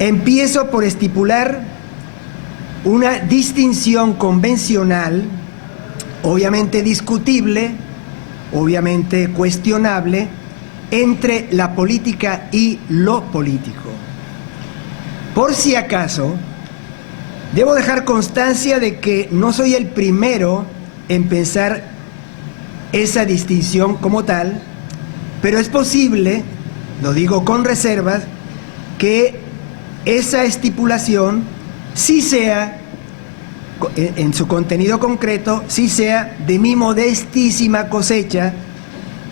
Empiezo por estipular una distinción convencional, obviamente discutible, obviamente cuestionable, entre la política y lo político. Por si acaso, debo dejar constancia de que no soy el primero en pensar esa distinción como tal, pero es posible, lo digo con reservas, que esa estipulación sí sea, en su contenido concreto, sí sea de mi modestísima cosecha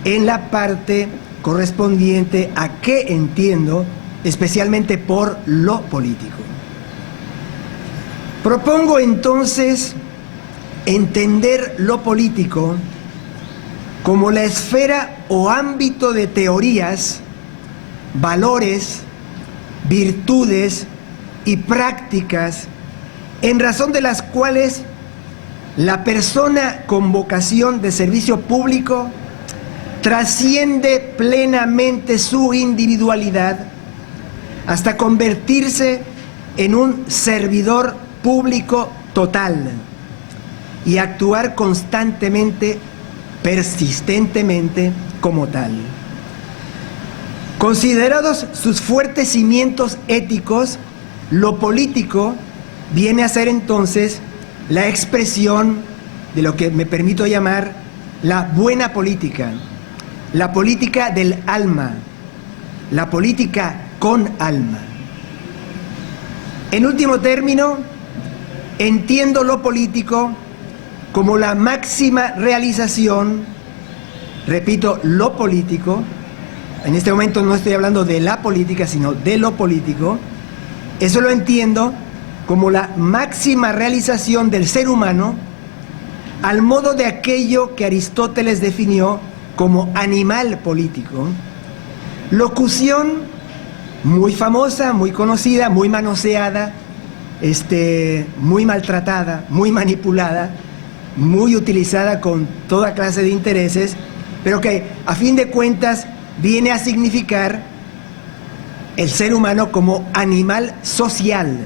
en la parte correspondiente a qué entiendo especialmente por lo político. Propongo entonces entender lo político como la esfera o ámbito de teorías, valores, virtudes y prácticas en razón de las cuales la persona con vocación de servicio público trasciende plenamente su individualidad hasta convertirse en un servidor público total y actuar constantemente, persistentemente como tal. Considerados sus fuertes cimientos éticos, lo político viene a ser entonces la expresión de lo que me permito llamar la buena política, la política del alma, la política con alma. En último término, entiendo lo político como la máxima realización, repito, lo político. En este momento no estoy hablando de la política, sino de lo político. Eso lo entiendo como la máxima realización del ser humano al modo de aquello que Aristóteles definió como animal político. Locución muy famosa, muy conocida, muy manoseada, muy maltratada, muy manipulada, muy utilizada con toda clase de intereses, pero que a fin de cuentas viene a significar el ser humano como animal social.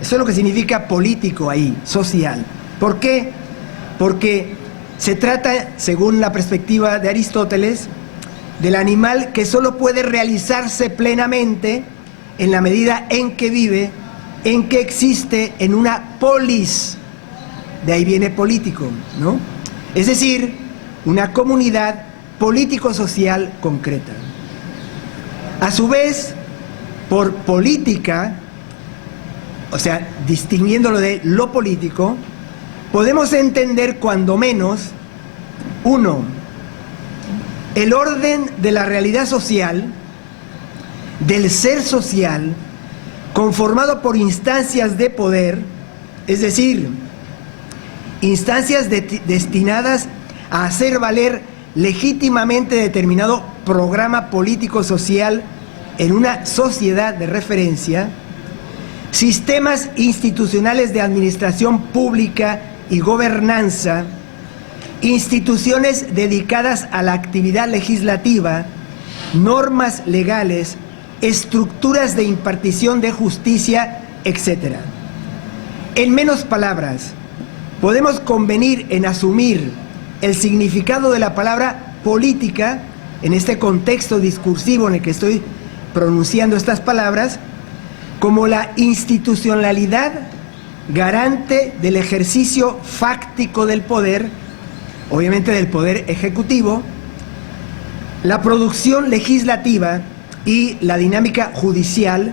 Eso es lo que significa político ahí, social. ¿Por qué? Porque se trata, según la perspectiva de Aristóteles, del animal que solo puede realizarse plenamente en la medida en que vive, en que existe en una polis. De ahí viene político, ¿no? Es decir, una comunidad político-social concreta. A su vez, por política, o sea, distinguiéndolo de lo político, podemos entender cuando menos, uno, el orden de la realidad social, del ser social, conformado por instancias de poder, es decir, instancias destinadas a hacer valer legítimamente determinado programa político-social en una sociedad de referencia, sistemas institucionales de administración pública y gobernanza, instituciones dedicadas a la actividad legislativa, normas legales, estructuras de impartición de justicia, etc. En menos palabras, podemos convenir en asumir el significado de la palabra política en este contexto discursivo en el que estoy pronunciando estas palabras como la institucionalidad garante del ejercicio fáctico del poder, obviamente del poder ejecutivo, la producción legislativa y la dinámica judicial,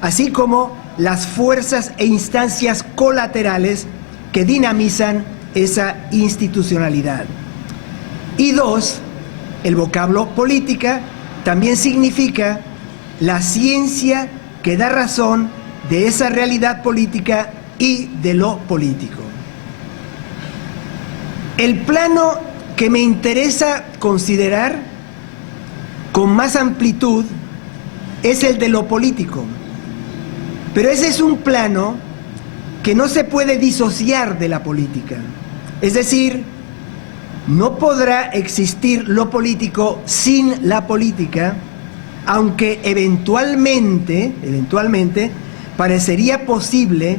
así como las fuerzas e instancias colaterales que dinamizan esa institucionalidad. Y dos, el vocablo política también significa la ciencia que da razón de esa realidad política y de lo político. El plano que me interesa considerar con más amplitud es el de lo político, pero ese es un plano que no se puede disociar de la política. Es decir, no podrá existir lo político sin la política, aunque eventualmente parecería posible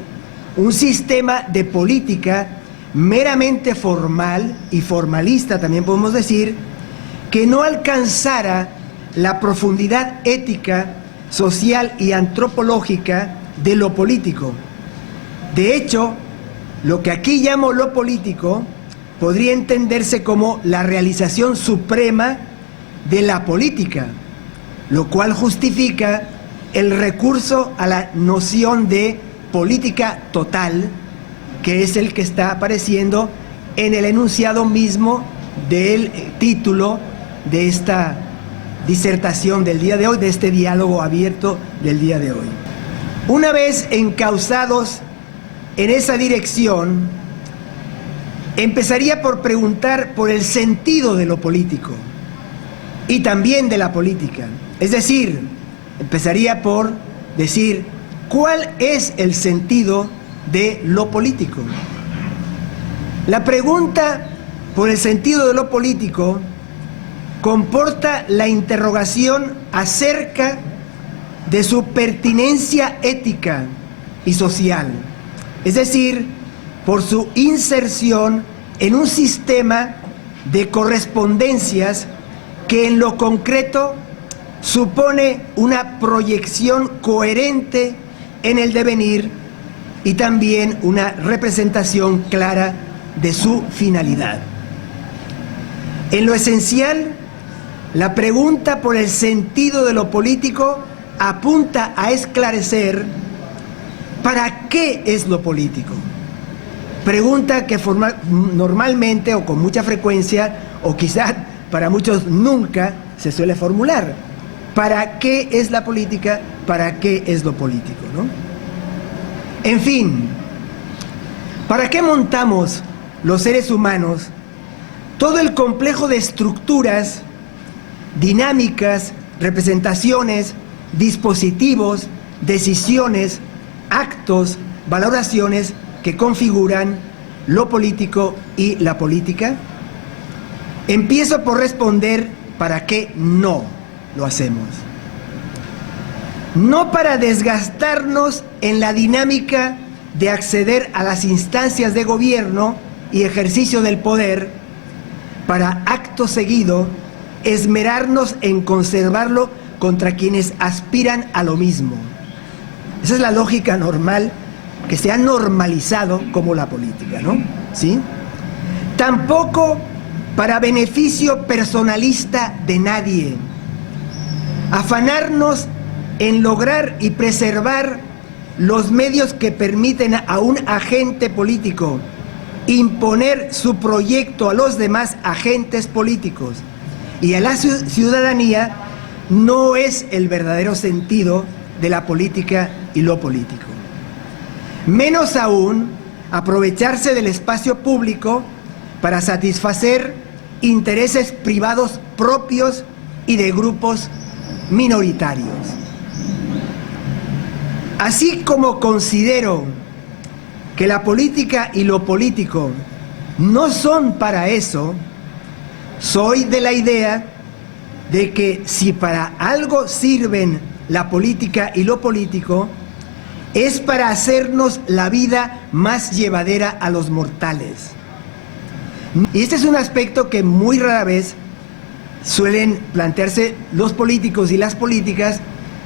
un sistema de política meramente formal y formalista, también podemos decir, que no alcanzara la profundidad ética, social y antropológica de lo político. De hecho, lo que aquí llamo lo político podría entenderse como la realización suprema de la política, lo cual justifica el recurso a la noción de política total, que es el que está apareciendo en el enunciado mismo del título de esta disertación del día de hoy, de este diálogo abierto del día de hoy. Una vez encauzados en esa dirección, empezaría por preguntar por el sentido de lo político y también de la política. Es decir, empezaría por decir, ¿cuál es el sentido de lo político? La pregunta por el sentido de lo político comporta la interrogación acerca de su pertinencia ética y social, es decir, por su inserción en un sistema de correspondencias que en lo concreto supone una proyección coherente en el devenir y también una representación clara de su finalidad. En lo esencial, la pregunta por el sentido de lo político apunta a esclarecer ¿para qué es lo político? Pregunta que normalmente o con mucha frecuencia, o quizás para muchos nunca, se suele formular. ¿Para qué es la política? ¿Para qué es lo político? ¿No? En fin, ¿para qué montamos los seres humanos todo el complejo de estructuras, dinámicas, representaciones, dispositivos, decisiones, actos, valoraciones que configuran lo político y la política? Empiezo por responder para qué no lo hacemos. No para desgastarnos en la dinámica de acceder a las instancias de gobierno y ejercicio del poder, para acto seguido esmerarnos en conservarlo contra quienes aspiran a lo mismo. Esa es la lógica normal que se ha normalizado como la política, ¿no? ¿Sí? Tampoco para beneficio personalista de nadie. Afanarnos en lograr y preservar los medios que permiten a un agente político imponer su proyecto a los demás agentes políticos y a la ciudadanía no es el verdadero sentido de la política y lo político. Menos aún, aprovecharse del espacio público para satisfacer intereses privados propios y de grupos minoritarios. Así como considero que la política y lo político no son para eso, soy de la idea de que si para algo sirven la política y lo político, es para hacernos la vida más llevadera a los mortales. Y este es un aspecto que muy rara vez suelen plantearse los políticos y las políticas,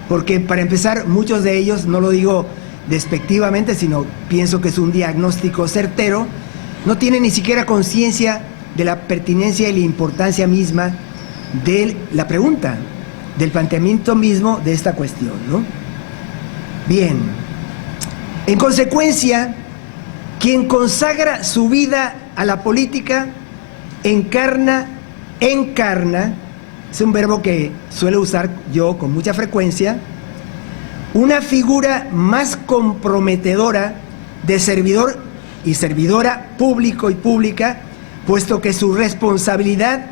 porque para empezar, muchos de ellos, no lo digo despectivamente, sino pienso que es un diagnóstico certero, no tienen ni siquiera conciencia de la pertinencia y la importancia misma de la pregunta, del planteamiento mismo de esta cuestión, ¿no? Bien, en consecuencia, quien consagra su vida a la política encarna, es un verbo que suelo usar yo con mucha frecuencia, una figura más comprometedora de servidor y servidora público y pública, puesto que su responsabilidad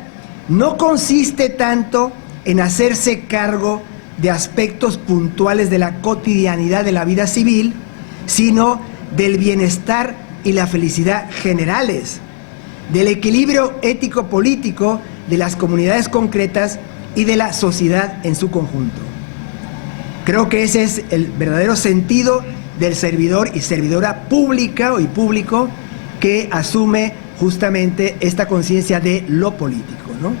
no consiste tanto en hacerse cargo de aspectos puntuales de la cotidianidad de la vida civil, sino del bienestar y la felicidad generales, del equilibrio ético-político de las comunidades concretas y de la sociedad en su conjunto. Creo que ese es el verdadero sentido del servidor y servidora pública y público que asume justamente esta conciencia de lo político, ¿no?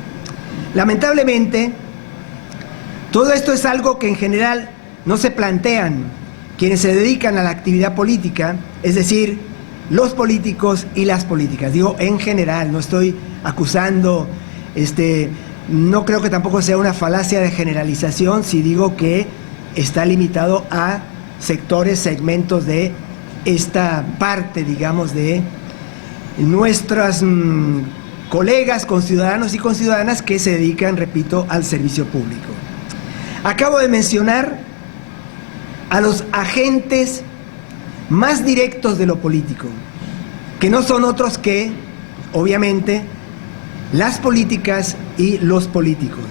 Lamentablemente, todo esto es algo que en general no se plantean quienes se dedican a la actividad política, es decir, los políticos y las políticas. Digo en general, no estoy acusando, no creo que tampoco sea una falacia de generalización si digo que está limitado a sectores, segmentos de esta parte, digamos, de nuestras colegas, conciudadanos y conciudadanas que se dedican, repito, al servicio público. Acabo de mencionar a los agentes más directos de lo político, que no son otros que, obviamente, las políticas y los políticos.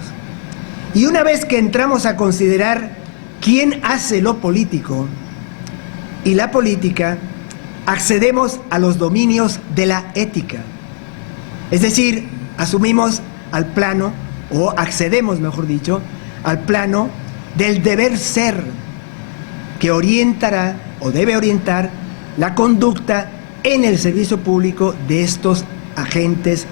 Y una vez que entramos a considerar quién hace lo político y la política, accedemos a los dominios de la ética. Es decir, asumimos al plano, o accedemos, mejor dicho, al plano del deber ser, que orientará o debe orientar la conducta en el servicio público de estos agentes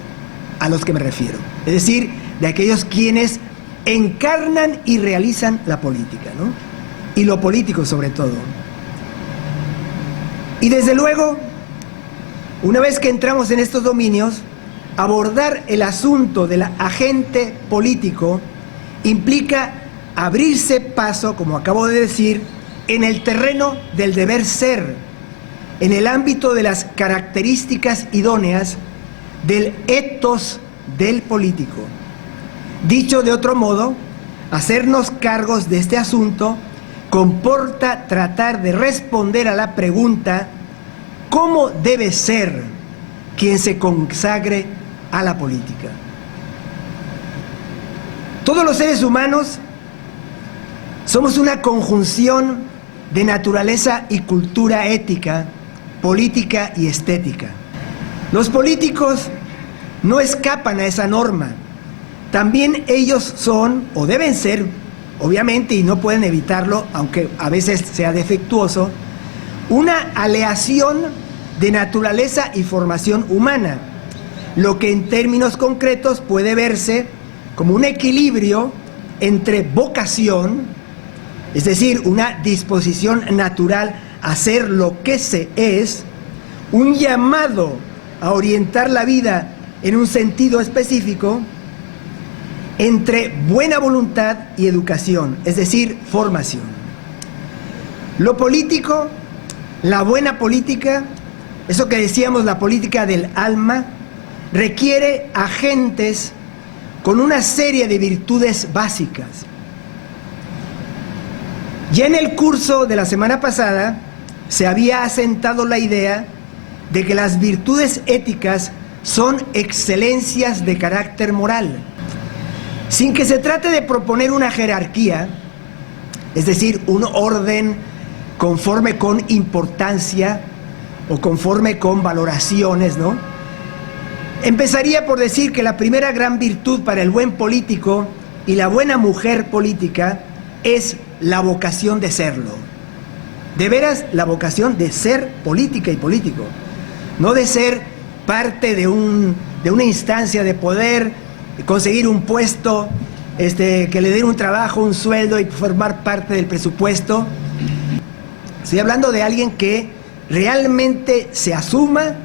a los que me refiero. Es decir, de aquellos quienes encarnan y realizan la política, ¿no? Y lo político sobre todo. Y desde luego, una vez que entramos en estos dominios, abordar el asunto del agente político implica abrirse paso, como acabo de decir, en el terreno del deber ser, en el ámbito de las características idóneas del ethos del político. Dicho de otro modo, hacernos cargos de este asunto comporta tratar de responder a la pregunta: ¿cómo debe ser quien se consagre a la política? Todos los seres humanos somos una conjunción de naturaleza y cultura ética, política y estética. Los políticos no escapan a esa norma. También ellos son, o deben ser, obviamente, y no pueden evitarlo, aunque a veces sea defectuoso, una aleación de naturaleza y formación humana, lo que en términos concretos puede verse como un equilibrio entre vocación, es decir, una disposición natural a ser lo que se es, un llamado a orientar la vida en un sentido específico, entre buena voluntad y educación, es decir, formación. Lo político, la buena política, eso que decíamos, la política del alma, requiere agentes con una serie de virtudes básicas. Ya en el curso de la semana pasada se había asentado la idea de que las virtudes éticas son excelencias de carácter moral, sin que se trate de proponer una jerarquía, es decir, un orden conforme con importancia o conforme con valoraciones, ¿no? Empezaría por decir que la primera gran virtud para el buen político y la buena mujer política es la vocación de serlo. De veras, la vocación de ser política y político, no de ser parte de una instancia de poder, conseguir un puesto, que le den un trabajo, un sueldo y formar parte del presupuesto. Estoy hablando de alguien que realmente se asuma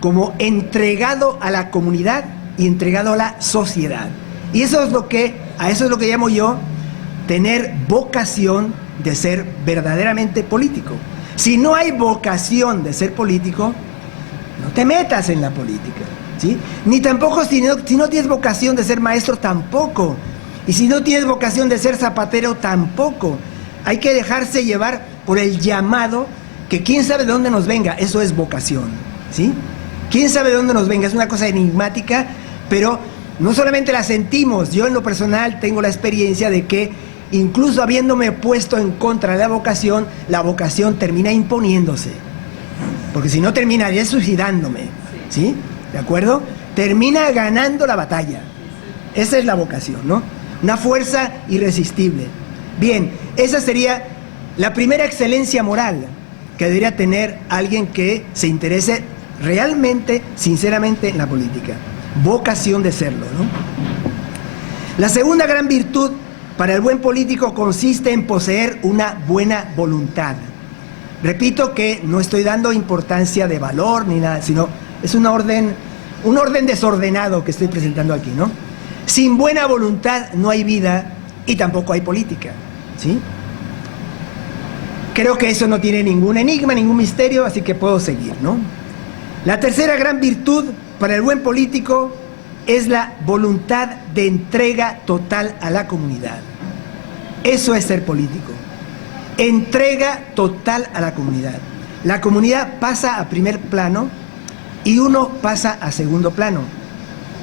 como entregado a la comunidad y entregado a la sociedad. Y eso es a eso es lo que llamo yo tener vocación de ser verdaderamente político. Si no hay vocación de ser político, no te metas en la política, ¿sí? Ni tampoco si no tienes vocación de ser maestro, tampoco. Y si no tienes vocación de ser zapatero, tampoco. Hay que dejarse llevar por el llamado, que quién sabe de dónde nos venga. Eso es vocación, ¿sí? Quién sabe de dónde nos venga. Es una cosa enigmática, pero no solamente la sentimos. Yo en lo personal tengo la experiencia de que incluso habiéndome puesto en contra de la vocación termina imponiéndose. Porque si no, terminaría suicidándome, ¿sí? ¿De acuerdo? Termina ganando la batalla. Esa es la vocación, ¿no? una fuerza irresistible. Bien, esa sería la primera excelencia moral que debería tener alguien que se interese realmente, sinceramente en la política. Vocación de serlo, ¿no? La segunda gran virtud para el buen político consiste en poseer una buena voluntad. Repito que no estoy dando importancia de valor ni nada, sino es un orden desordenado que estoy presentando aquí, ¿no? Sin buena voluntad no hay vida y tampoco hay política, ¿sí? Creo que eso no tiene ningún enigma, ningún misterio, así que puedo seguir, ¿no? La tercera gran virtud para el buen político es la voluntad de entrega total a la comunidad. Eso es ser político. Entrega total a la comunidad. La comunidad pasa a primer plano y uno pasa a segundo plano.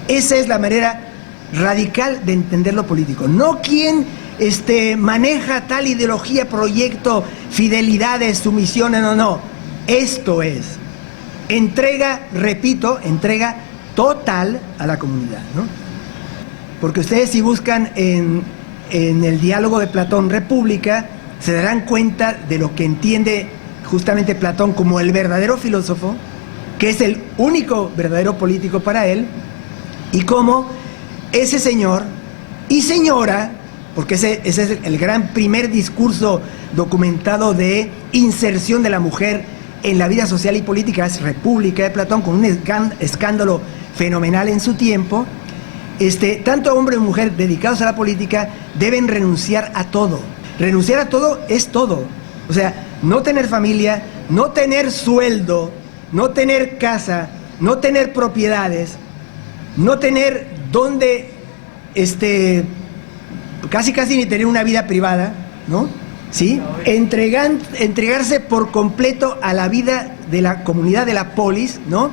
Esa es la manera radical de entender lo político. No quien maneja tal ideología, proyecto, fidelidades, sumisiones, no. Esto es entrega, repito, entrega total a la comunidad, ¿no? Porque ustedes si buscan en el diálogo de Platón, República, se darán cuenta de lo que entiende justamente Platón como el verdadero filósofo, que es el único verdadero político para él, y cómo ese señor y señora, porque ese es el gran primer discurso documentado de inserción de la mujer en la vida social y política, es República de Platón, con un escándalo fenomenal en su tiempo. Tanto hombre y mujer dedicados a la política deben renunciar a todo. Renunciar a todo es todo. O sea, no tener familia, no tener sueldo, no tener casa, no tener propiedades, no tener donde, casi ni tener una vida privada, ¿no? ¿Sí? Entregarse por completo a la vida de la comunidad, de la polis, ¿no?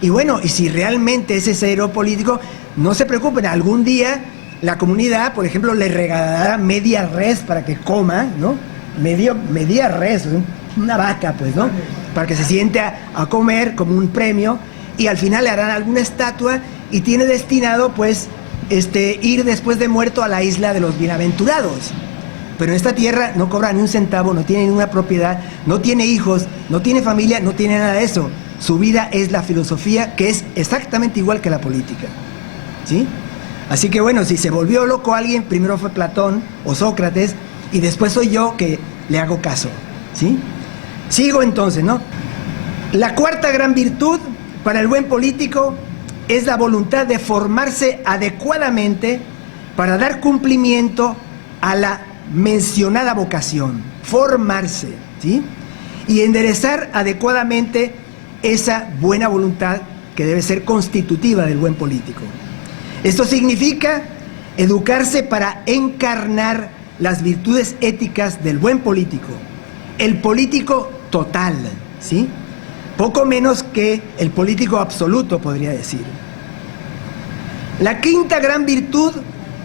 Y bueno, y si realmente es ese héroe político, no se preocupen, algún día la comunidad, por ejemplo, le regalará media res para que coma, ¿no? Media res, una vaca, pues, ¿no? Para que se siente a comer como un premio, y al final le harán alguna estatua y tiene destinado, pues, ir después de muerto a la isla de los bienaventurados. Pero en esta tierra no cobra ni un centavo, no tiene ninguna propiedad, no tiene hijos, no tiene familia, no tiene nada de eso. Su vida es la filosofía, que es exactamente igual que la política, ¿sí? Así que bueno, si se volvió loco alguien, primero fue Platón o Sócrates, y después soy yo que le hago caso, ¿sí? Sigo entonces, ¿no? La cuarta gran virtud para el buen político es la voluntad de formarse adecuadamente para dar cumplimiento a la mencionada vocación, formarse, ¿sí? Y enderezar adecuadamente esa buena voluntad que debe ser constitutiva del buen político. Esto significa educarse para encarnar las virtudes éticas del buen político, el político total, ¿sí? Poco menos que el político absoluto, podría decir. La quinta gran virtud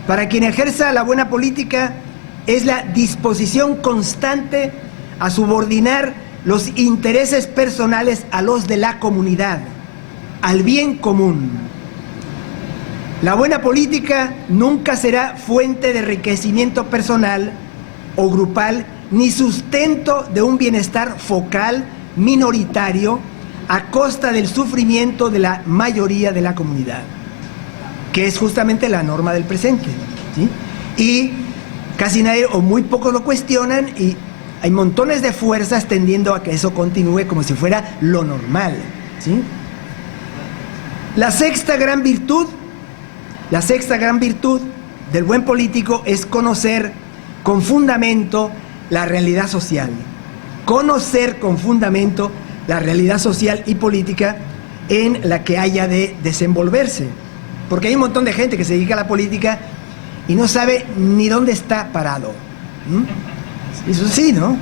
para quien ejerza la buena política es la disposición constante a subordinar los intereses personales a los de la comunidad, al bien común. La buena política nunca será fuente de enriquecimiento personal o grupal, ni sustento de un bienestar focal minoritario a costa del sufrimiento de la mayoría de la comunidad, que es justamente la norma del presente, ¿sí? Y casi nadie o muy pocos lo cuestionan, y hay montones de fuerzas tendiendo a que eso continúe como si fuera lo normal, ¿sí? La sexta gran virtud del buen político es conocer con fundamento la realidad social. Conocer con fundamento la realidad social y política en la que haya de desenvolverse. Porque hay un montón de gente que se dedica a la política y no sabe ni dónde está parado. Eso sí, ¿no?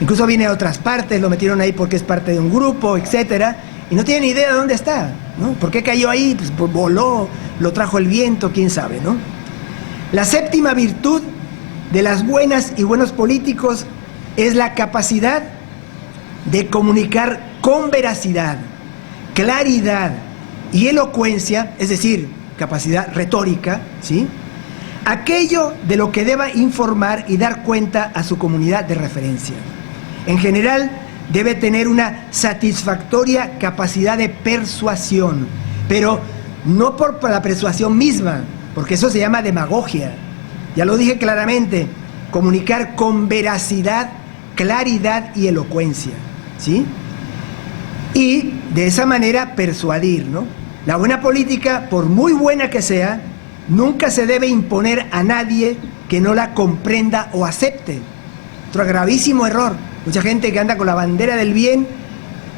Incluso viene de otras partes, lo metieron ahí porque es parte de un grupo, etcétera, y no tiene ni idea de dónde está, ¿no? ¿Por qué cayó ahí? Pues voló, lo trajo el viento, quién sabe, ¿no? La séptima virtud de las buenas y buenos políticos es la capacidad de comunicar con veracidad, claridad y elocuencia, es decir, capacidad retórica, ¿sí?, aquello de lo que deba informar y dar cuenta a su comunidad de referencia. En general, debe tener una satisfactoria capacidad de persuasión, pero no por la persuasión misma, porque eso se llama demagogia. Ya lo dije claramente, comunicar con veracidad, claridad y elocuencia, ¿sí? Y de esa manera persuadir, ¿no? La buena política, por muy buena que sea, nunca se debe imponer a nadie que no la comprenda o acepte. Otro gravísimo error. Mucha gente que anda con la bandera del bien,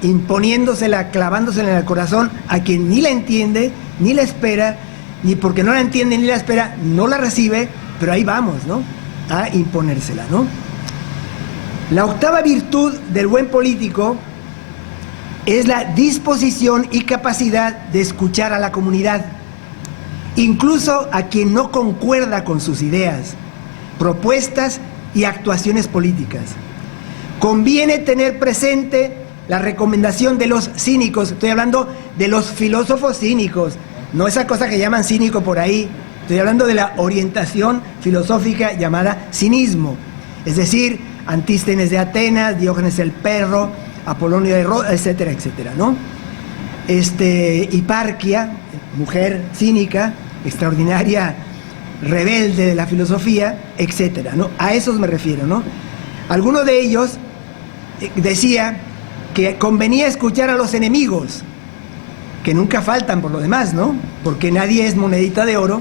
imponiéndosela, clavándosela en el corazón a quien ni la entiende, ni la espera, ni porque no la entiende ni la espera, no la recibe, pero ahí vamos, ¿no? A imponérsela, ¿no? La octava virtud del buen político es la disposición y capacidad de escuchar a la comunidad, incluso a quien no concuerda con sus ideas, propuestas y actuaciones políticas. Conviene tener presente la recomendación de los cínicos, estoy hablando de los filósofos cínicos, no esa cosa que llaman cínico por ahí, estoy hablando de la orientación filosófica llamada cinismo, es decir, Antístenes de Atenas, Diógenes el perro, Apolonio de Rodas, etcétera, etcétera, ¿no? Hiparquia, mujer cínica, extraordinaria, rebelde de la filosofía, etcétera, ¿no? A esos me refiero, ¿no? Alguno de ellos decía que convenía escuchar a los enemigos, que nunca faltan por lo demás, ¿no? Porque nadie es monedita de oro,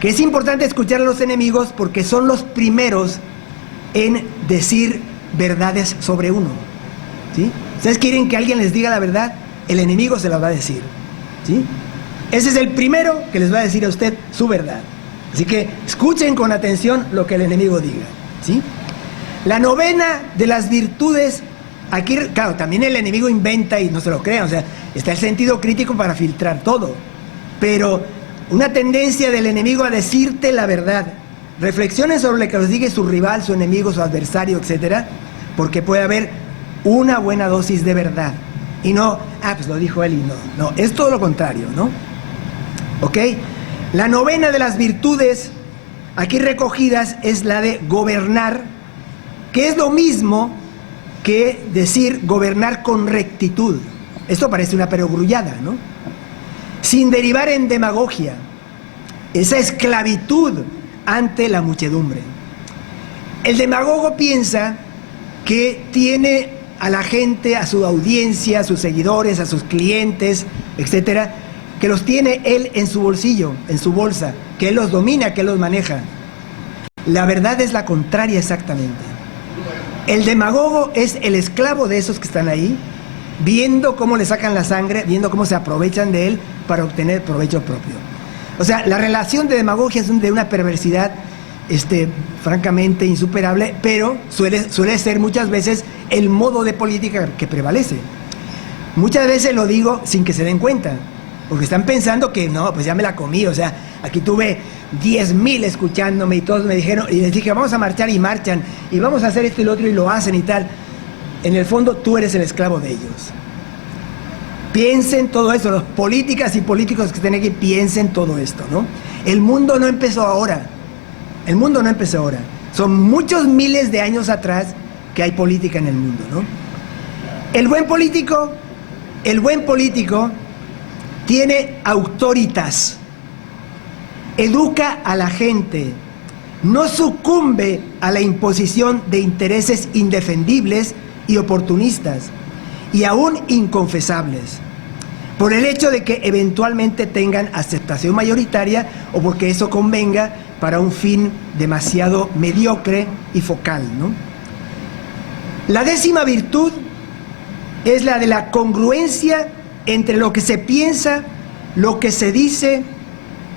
que es importante escuchar a los enemigos porque son los primeros en decir verdades sobre uno, ¿sí? ¿Ustedes quieren que alguien les diga la verdad? El enemigo se la va a decir, ¿sí? Ese es el primero que les va a decir a usted su verdad. Así que escuchen con atención lo que el enemigo diga, ¿sí? La novena de las virtudes, aquí, claro, también el enemigo inventa y no se lo crean, o sea, está el sentido crítico para filtrar todo, pero una tendencia del enemigo a decirte la verdad. Reflexionen sobre lo que os diga su rival, su enemigo, su adversario, etcétera, porque puede haber una buena dosis de verdad. Y no, pues lo dijo él y no, es todo lo contrario, ¿no? ¿Ok? La novena de las virtudes aquí recogidas es la de gobernar, que es lo mismo que decir gobernar con rectitud. Esto parece una perogrullada, ¿no? Sin derivar en demagogia, esa esclavitud ante la muchedumbre. El demagogo piensa que tiene a la gente, a su audiencia, a sus seguidores, a sus clientes, etcétera, que los tiene él en su bolsillo, en su bolsa, que él los domina, que él los maneja. La verdad es la contraria exactamente. El demagogo es el esclavo de esos que están ahí, viendo cómo le sacan la sangre, viendo cómo se aprovechan de él para obtener provecho propio. O sea, la relación de demagogia es de una perversidad francamente insuperable, pero suele ser muchas veces el modo de política que prevalece. Muchas veces lo digo sin que se den cuenta, porque están pensando que no, pues ya me la comí, o sea, aquí tuve 10,000 escuchándome y todos me dijeron, y les dije, vamos a marchar y marchan, y vamos a hacer esto y lo otro y lo hacen y tal. En el fondo tú eres el esclavo de ellos. Piensen todo esto, los políticas y políticos que estén aquí, piensen todo esto, ¿no? El mundo no empezó ahora, el mundo no empezó ahora. Son muchos miles de años atrás que hay política en el mundo, ¿no? El buen político tiene autoritas, educa a la gente, no sucumbe a la imposición de intereses indefendibles y oportunistas, y aún inconfesables, por el hecho de que eventualmente tengan aceptación mayoritaria o porque eso convenga para un fin demasiado mediocre y focal, ¿no? La décima virtud es la de la congruencia entre lo que se piensa, lo que se dice,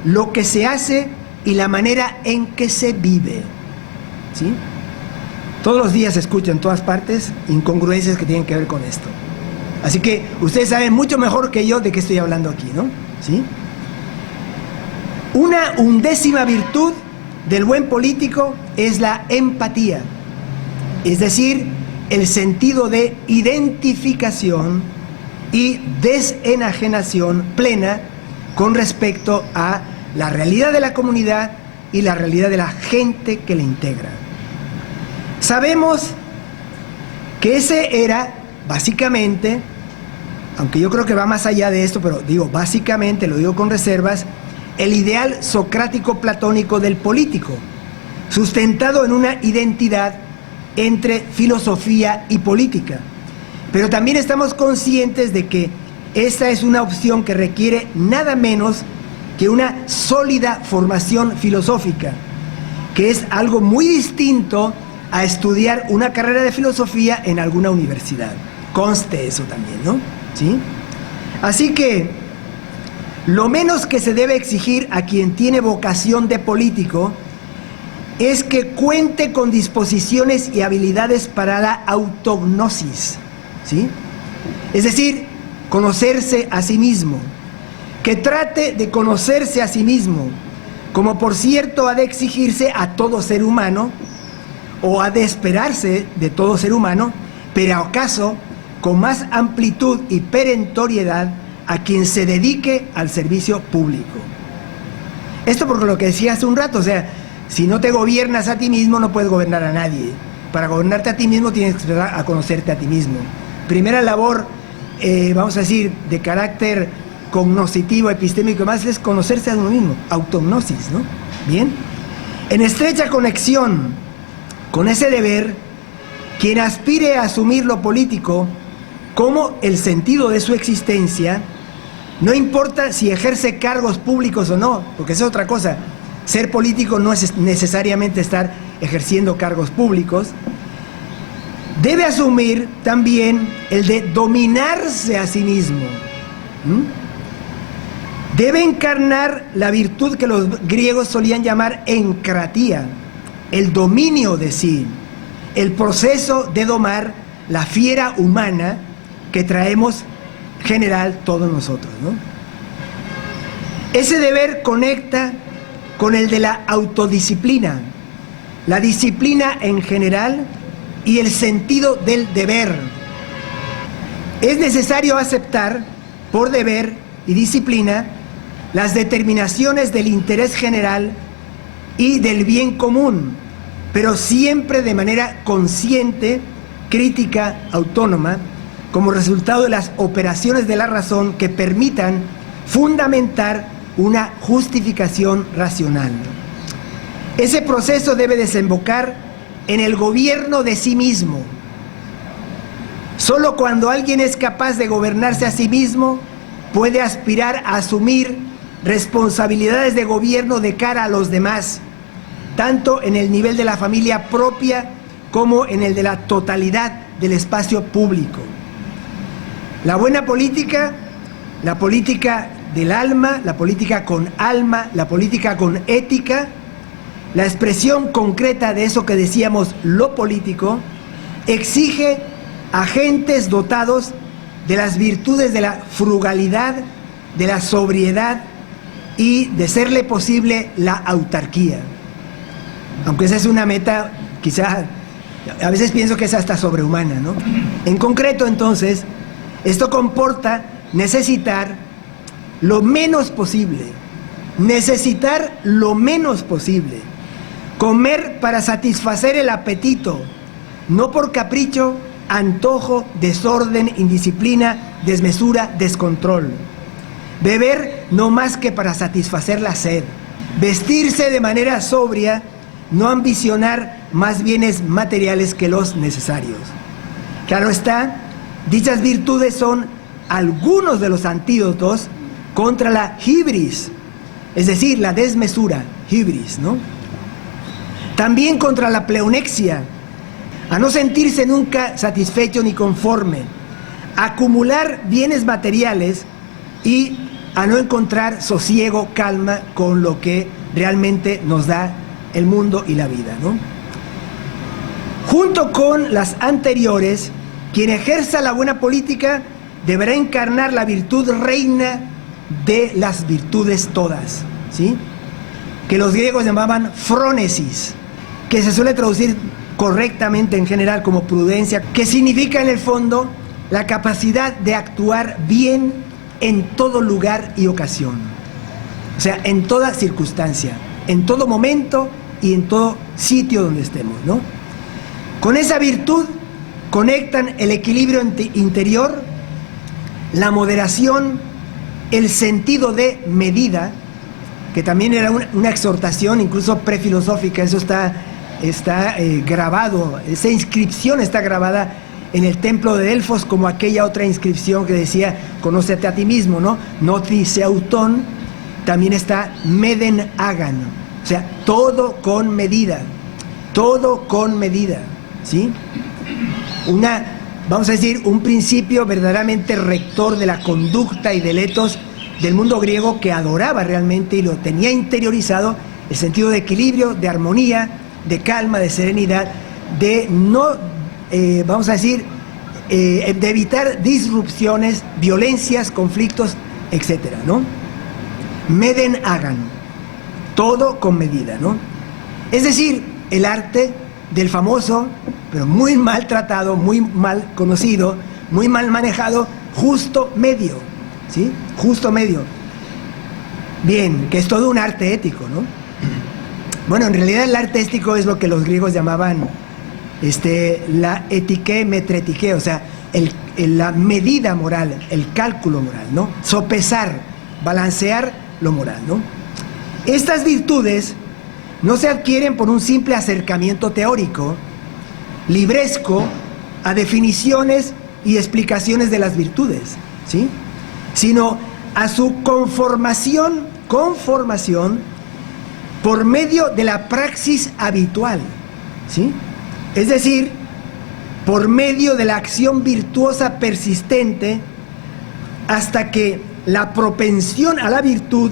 lo que se hace y la manera en que se vive, ¿sí? Todos los días se escuchan en todas partes incongruencias que tienen que ver con esto. Así que ustedes saben mucho mejor que yo de qué estoy hablando aquí, ¿no? ¿Sí? Una undécima virtud del buen político es la empatía, es decir, el sentido de identificación y desenajenación plena con respecto a la realidad de la comunidad y la realidad de la gente que le integra. Sabemos que ese era, básicamente, aunque yo creo que va más allá de esto, pero digo básicamente, lo digo con reservas, el ideal socrático platónico del político, sustentado en una identidad entre filosofía y política. Pero también estamos conscientes de que esta es una opción que requiere nada menos que una sólida formación filosófica, que es algo muy distinto a estudiar una carrera de filosofía en alguna universidad. Conste eso también, ¿no? ¿Sí? Así que lo menos que se debe exigir a quien tiene vocación de político es que cuente con disposiciones y habilidades para la autognosis, ¿sí? Es decir, conocerse a sí mismo, que trate de conocerse a sí mismo, como por cierto ha de exigirse a todo ser humano, o ha de esperarse de todo ser humano, pero acaso con más amplitud y perentoriedad a quien se dedique al servicio público. Esto por lo que decía hace un rato, o sea, si no te gobiernas a ti mismo, no puedes gobernar a nadie. Para gobernarte a ti mismo tienes que empezar a conocerte a ti mismo. Primera labor, vamos a decir, de carácter cognoscitivo, epistémico y más, es conocerse a uno mismo, autognosis, ¿no? Bien. En estrecha conexión con ese deber, quien aspire a asumir lo político como el sentido de su existencia, no importa si ejerce cargos públicos o no, porque esa es otra cosa. Ser político no es necesariamente estar ejerciendo cargos públicos. Debe asumir también el de dominarse a sí mismo. Debe encarnar la virtud que los griegos solían llamar encratía, el dominio de sí, el proceso de domar la fiera humana que traemos general todos nosotros, ¿no? Ese deber conecta con el de la autodisciplina, la disciplina en general y el sentido del deber. Es necesario aceptar, por deber y disciplina, las determinaciones del interés general y del bien común, pero siempre de manera consciente, crítica, autónoma, como resultado de las operaciones de la razón que permitan fundamentar una justificación racional. Ese proceso debe desembocar en el gobierno de sí mismo. Solo cuando alguien es capaz de gobernarse a sí mismo, puede aspirar a asumir responsabilidades de gobierno de cara a los demás, tanto en el nivel de la familia propia como en el de la totalidad del espacio público. La buena política, la política del alma, la política con alma, la política con ética, la expresión concreta de eso que decíamos, lo político, exige agentes dotados de las virtudes de la frugalidad, de la sobriedad y, de serle posible, la autarquía. Aunque esa es una meta, quizá, a veces pienso que es hasta sobrehumana, ¿no? En concreto, entonces, esto comporta necesitar lo menos posible, comer para satisfacer el apetito, no por capricho, antojo, desorden, indisciplina, desmesura, descontrol. Beber no más que para satisfacer la sed. Vestirse de manera sobria, no ambicionar más bienes materiales que los necesarios. Claro está, dichas virtudes son algunos de los antídotos contra la hibris, es decir, la desmesura, hibris, ¿no? También contra la pleonexia, a no sentirse nunca satisfecho ni conforme, a acumular bienes materiales y a no encontrar sosiego, calma con lo que realmente nos da el mundo y la vida, ¿no? Junto con las anteriores, quien ejerza la buena política deberá encarnar la virtud reina de las virtudes todas, ¿sí? Que los griegos llamaban phronesis, que se suele traducir correctamente en general como prudencia, que significa en el fondo la capacidad de actuar bien en todo lugar y ocasión, o sea, en toda circunstancia. en todo momento y en todo sitio donde estemos, ¿no? Con esa virtud conectan el equilibrio interior, la moderación, el sentido de medida, que también era una exhortación incluso prefilosófica. Eso está grabado, esa inscripción está grabada en el templo de Delfos, como aquella otra inscripción que decía, conócete a ti mismo, ¿no? Noti se auton, también está meden hagan, o sea, todo con medida, ¿sí? Vamos a decir, un principio verdaderamente rector de la conducta y del ethos del mundo griego, que adoraba realmente y lo tenía interiorizado, el sentido de equilibrio, de armonía, de calma, de serenidad, de no, vamos a decir, de evitar disrupciones, violencias, conflictos, etcétera, ¿no? Meden hagan, todo con medida, ¿no? Es decir, el arte del famoso, pero muy mal tratado, muy mal conocido, muy mal manejado, justo medio, ¿sí? Justo medio. Bien, que es todo un arte ético, ¿no? Bueno, en realidad el arte ético es lo que los griegos llamaban la etiqué metretiqué, o sea, la medida moral, el cálculo moral, ¿no? Sopesar, balancear lo moral, ¿no? Estas virtudes no se adquieren por un simple acercamiento teórico, libresco, a definiciones y explicaciones de las virtudes, ¿sí? Sino a su conformación por medio de la praxis habitual, ¿sí? Es decir, por medio de la acción virtuosa persistente, hasta que la propensión a la virtud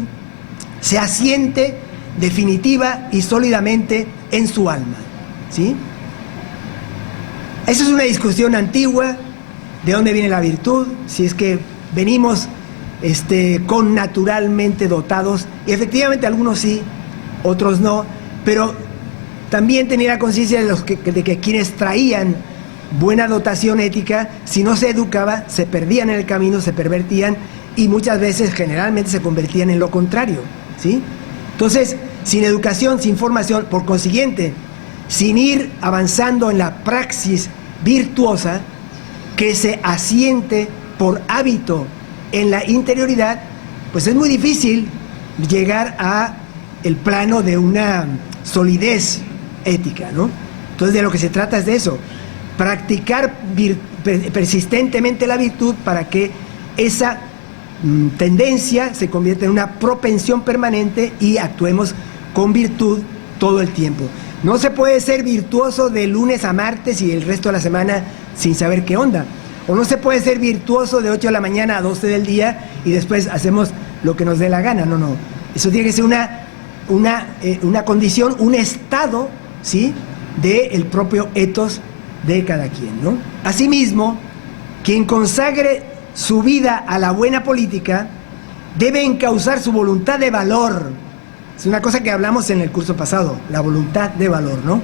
se asiente definitiva y sólidamente en su alma, ¿sí? Esa es una discusión antigua, de dónde viene la virtud, si es que venimos con naturalmente dotados, y efectivamente algunos sí, otros no, pero también tenía la conciencia de que quienes traían buena dotación ética, si no se educaba, se perdían en el camino, se pervertían y muchas veces, generalmente, se convertían en lo contrario, ¿sí? Entonces, sin educación, sin formación, por consiguiente, sin ir avanzando en la praxis virtuosa que se asiente por hábito en la interioridad, pues es muy difícil llegar a el plano de una solidez ética, ¿no? Entonces, de lo que se trata es de eso, practicar persistentemente la virtud para que esa tendencia se convierta en una propensión permanente y actuemos con virtud todo el tiempo. No se puede ser virtuoso de lunes a martes y el resto de la semana sin saber qué onda. O no se puede ser virtuoso de 8 de la mañana a 12 del día y después hacemos lo que nos dé la gana. No, no. Eso tiene que ser una condición, un estado, ¿sí?, del propio ethos de cada quien, ¿no? Asimismo, quien consagre su vida a la buena política debe encauzar su voluntad de valor. Es una cosa que hablamos en el curso pasado, la voluntad de valor, ¿no?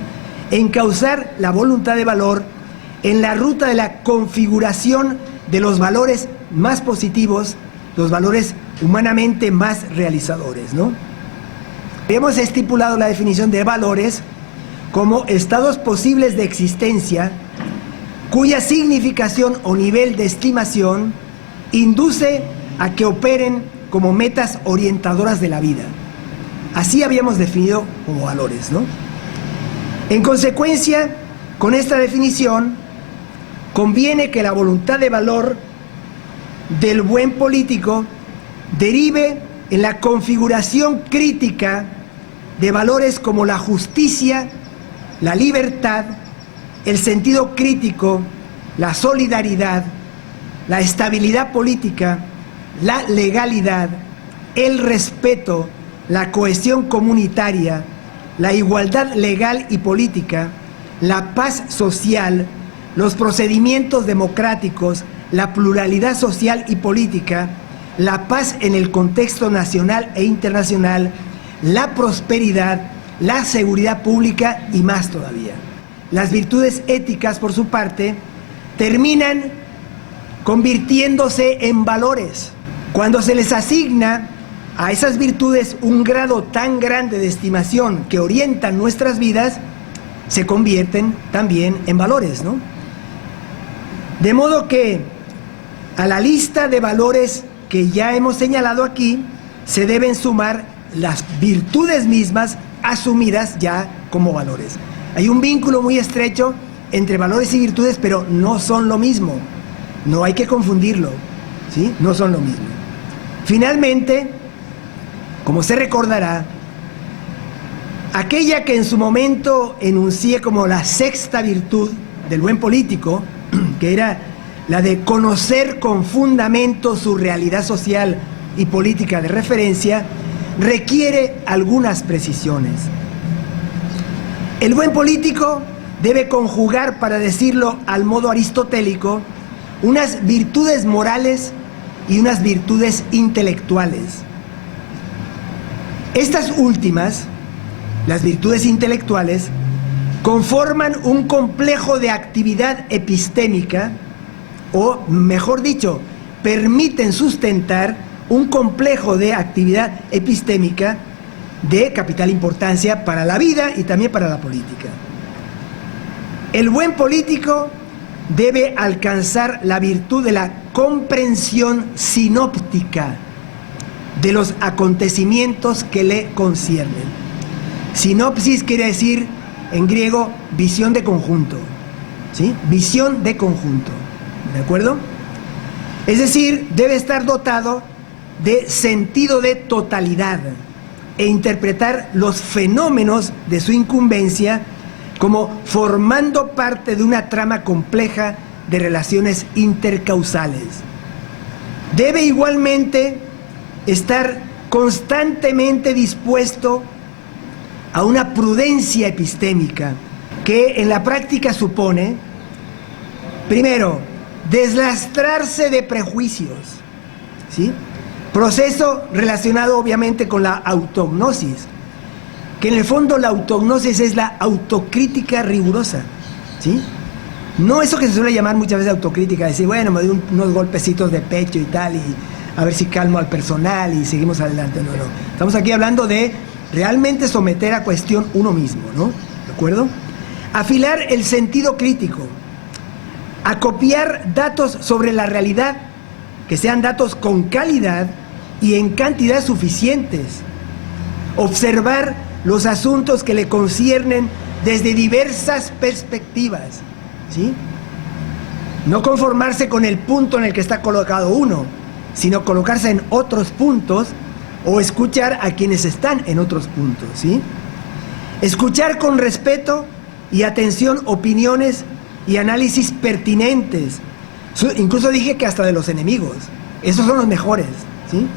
Encauzar la voluntad de valor en la ruta de la configuración de los valores más positivos, los valores humanamente más realizadores, ¿no? Hemos estipulado la definición de valores como estados posibles de existencia cuya significación o nivel de estimación induce a que operen como metas orientadoras de la vida. Así habíamos definido como valores, ¿no? En consecuencia, con esta definición, conviene que la voluntad de valor del buen político derive en la configuración crítica de valores como la justicia, la libertad, el sentido crítico, la solidaridad, la estabilidad política, la legalidad, el respeto, la cohesión comunitaria, la igualdad legal y política, la paz social, los procedimientos democráticos, la pluralidad social y política, la paz en el contexto nacional e internacional, la prosperidad, la seguridad pública y más todavía. Las virtudes éticas, por su parte, terminan convirtiéndose en valores cuando se les asigna a esas virtudes un grado tan grande de estimación que orientan nuestras vidas, se convierten también en valores, ¿no? De modo que a la lista de valores que ya hemos señalado aquí se deben sumar las virtudes mismas asumidas ya como valores. Hay un vínculo muy estrecho entre valores y virtudes, pero no son lo mismo. No hay que confundirlo, ¿sí? No son lo mismo. Finalmente, como se recordará, aquella que en su momento enuncié como la sexta virtud del buen político, que era la de conocer con fundamento su realidad social y política de referencia, requiere algunas precisiones. El buen político debe conjugar, para decirlo al modo aristotélico, unas virtudes morales y unas virtudes intelectuales. Estas últimas, las virtudes intelectuales, conforman un complejo de actividad epistémica, o mejor dicho, permiten sustentar un complejo de actividad epistémica de capital importancia para la vida y también para la política. El buen político debe alcanzar la virtud de la comprensión sinóptica de los acontecimientos que le conciernen. Sinopsis quiere decir, en griego, visión de conjunto, ¿sí? Visión de conjunto, ¿de acuerdo? Es decir, debe estar dotado de sentido de totalidad e interpretar los fenómenos de su incumbencia como formando parte de una trama compleja de relaciones intercausales. Debe igualmente estar constantemente dispuesto a una prudencia epistémica que en la práctica supone, primero, deslastrarse de prejuicios, ¿sí? Proceso relacionado obviamente con la autognosis, que en el fondo la autognosis es la autocrítica rigurosa, ¿sí? No eso que se suele llamar muchas veces autocrítica, decir, bueno, me doy unos golpecitos de pecho y tal, y a ver si calmo al personal y seguimos adelante. No, no. Estamos aquí hablando de realmente someter a cuestión uno mismo, ¿no? ¿De acuerdo? Afilar el sentido crítico, acopiar datos sobre la realidad, que sean datos con calidad y en cantidad suficientes, observar los asuntos que le conciernen desde diversas perspectivas, ¿sí? No conformarse con el punto en el que está colocado uno, sino colocarse en otros puntos o escuchar a quienes están en otros puntos, ¿sí? Escuchar con respeto y atención opiniones y análisis pertinentes. Incluso dije que hasta de los enemigos. Esos son los mejores, ¿sí?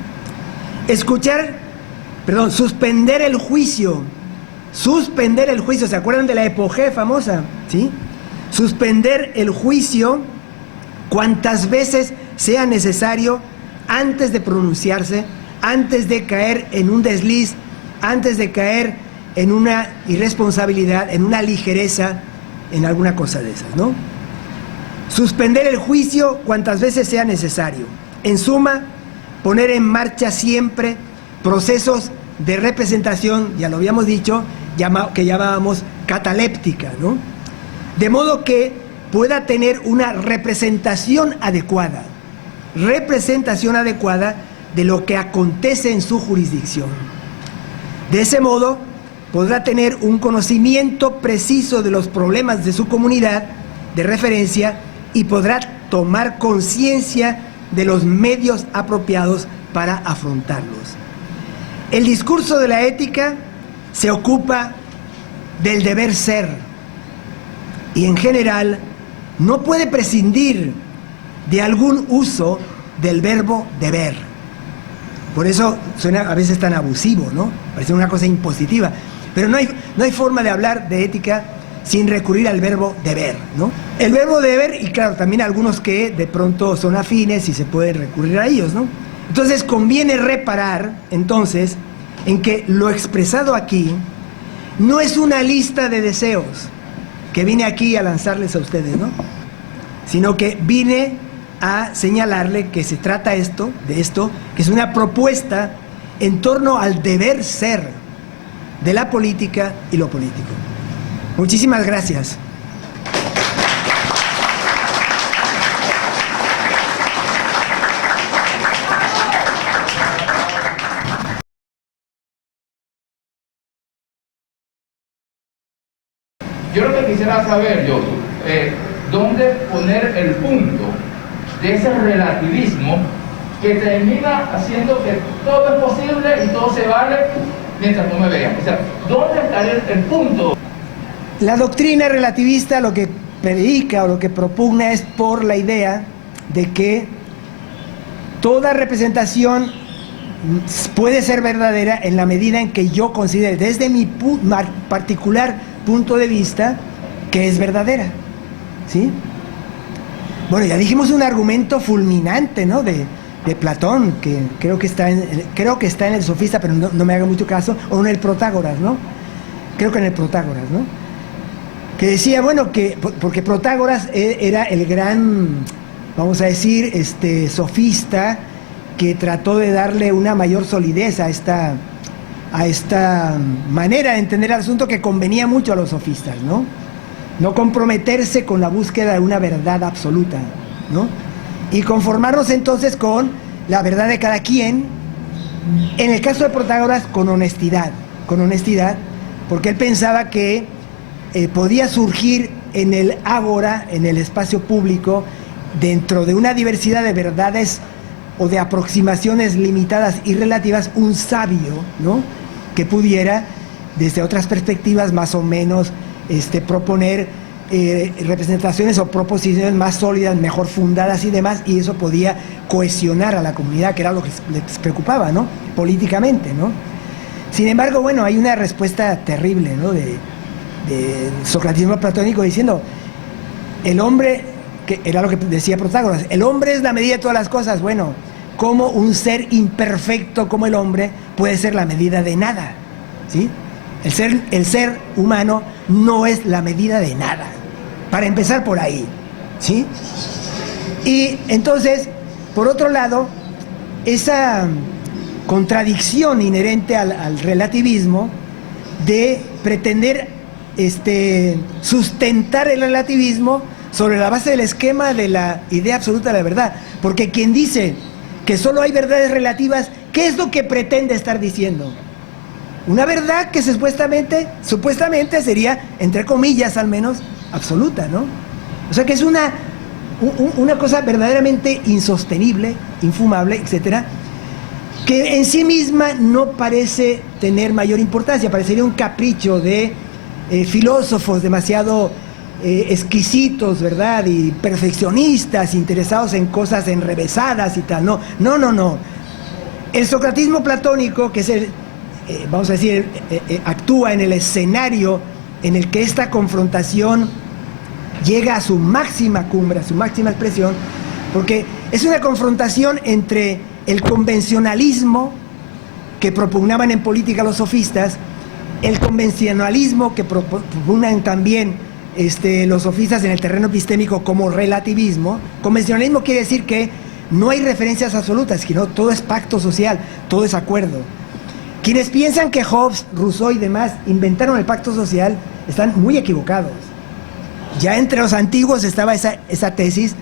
Suspender el juicio. Suspender el juicio. ¿Se acuerdan de la epogé famosa? ¿Sí? Suspender el juicio cuantas veces sea necesario antes de pronunciarse, antes de caer en un desliz, antes de caer en una irresponsabilidad, en una ligereza, en alguna cosa de esas, ¿no? Suspender el juicio cuantas veces sea necesario. En suma, poner en marcha siempre procesos de representación, ya lo habíamos dicho, que llamábamos cataléptica, ¿no? De modo que pueda tener una representación adecuada de lo que acontece en su jurisdicción. De ese modo, podrá tener un conocimiento preciso de los problemas de su comunidad de referencia y podrá tomar conciencia de los medios apropiados para afrontarlos. El discurso de la ética se ocupa del deber ser y en general no puede prescindir de algún uso del verbo deber. Por eso suena a veces tan abusivo, ¿no? Parece una cosa impositiva. Pero no hay forma de hablar de ética sin recurrir al verbo deber, ¿no? El verbo deber, y claro, también algunos que de pronto son afines y se puede recurrir a ellos, ¿no? Entonces conviene reparar, entonces, en que lo expresado aquí no es una lista de deseos que vine aquí a lanzarles a ustedes, ¿no? Sino que vine a señalarle que se trata de esto, que es una propuesta en torno al deber ser de la política y lo político. Muchísimas gracias. Yo lo que quisiera saber, Josu, ¿dónde poner el punto de ese relativismo que termina haciendo que todo es posible y todo se vale mientras no me vean? O sea, ¿dónde está el punto? La doctrina relativista lo que predica o lo que propugna es por la idea de que toda representación puede ser verdadera en la medida en que yo considere, desde mi particular punto de vista, que es verdadera, ¿sí? Bueno, ya dijimos un argumento fulminante, ¿no?, de Platón, que creo que está en el Sofista, pero no me haga mucho caso, o en el Protágoras, ¿no? Creo que en el Protágoras, ¿no? Que decía, bueno, que porque Protágoras era el gran, vamos a decir, sofista que trató de darle una mayor solidez a esta manera de entender el asunto que convenía mucho a los sofistas, ¿no? No comprometerse con la búsqueda de una verdad absoluta, ¿no? Y conformarnos entonces con la verdad de cada quien, en el caso de Protágoras con honestidad, porque él pensaba que podía surgir en el ágora, en el espacio público, dentro de una diversidad de verdades o de aproximaciones limitadas y relativas, un sabio, ¿no?, que pudiera, desde otras perspectivas más o menos, proponer representaciones o proposiciones más sólidas, mejor fundadas y demás, y eso podía cohesionar a la comunidad, que era lo que les preocupaba, ¿no?, políticamente, ¿no? Sin embargo, bueno, hay una respuesta terrible, ¿no?, de socratismo platónico diciendo, el hombre, que era lo que decía Protágoras, el hombre es la medida de todas las cosas. Bueno, ¿cómo un ser imperfecto como el hombre puede ser la medida de nada? ¿Sí? El ser humano no es la medida de nada, para empezar por ahí, ¿sí? Y entonces, por otro lado, esa contradicción inherente al relativismo de pretender sustentar el relativismo sobre la base del esquema de la idea absoluta de la verdad, porque quien dice que solo hay verdades relativas, ¿qué es lo que pretende estar diciendo? Una verdad que supuestamente sería, entre comillas al menos, absoluta, ¿no? O sea que es una cosa verdaderamente insostenible, infumable, etcétera, que en sí misma no parece tener mayor importancia, parecería un capricho de filósofos demasiado exquisitos, ¿verdad?, y perfeccionistas, interesados en cosas enrevesadas y tal. No. El socratismo platónico, que es vamos a decir, actúa en el escenario en el que esta confrontación llega a su máxima cumbre, a su máxima expresión, porque es una confrontación entre el convencionalismo que propugnaban en política los sofistas, el convencionalismo que propugnan también los sofistas en el terreno epistémico como relativismo. Convencionalismo quiere decir que no hay referencias absolutas, sino todo es pacto social, todo es acuerdo. Quienes piensan que Hobbes, Rousseau y demás inventaron el pacto social están muy equivocados. Ya entre los antiguos estaba esa tesis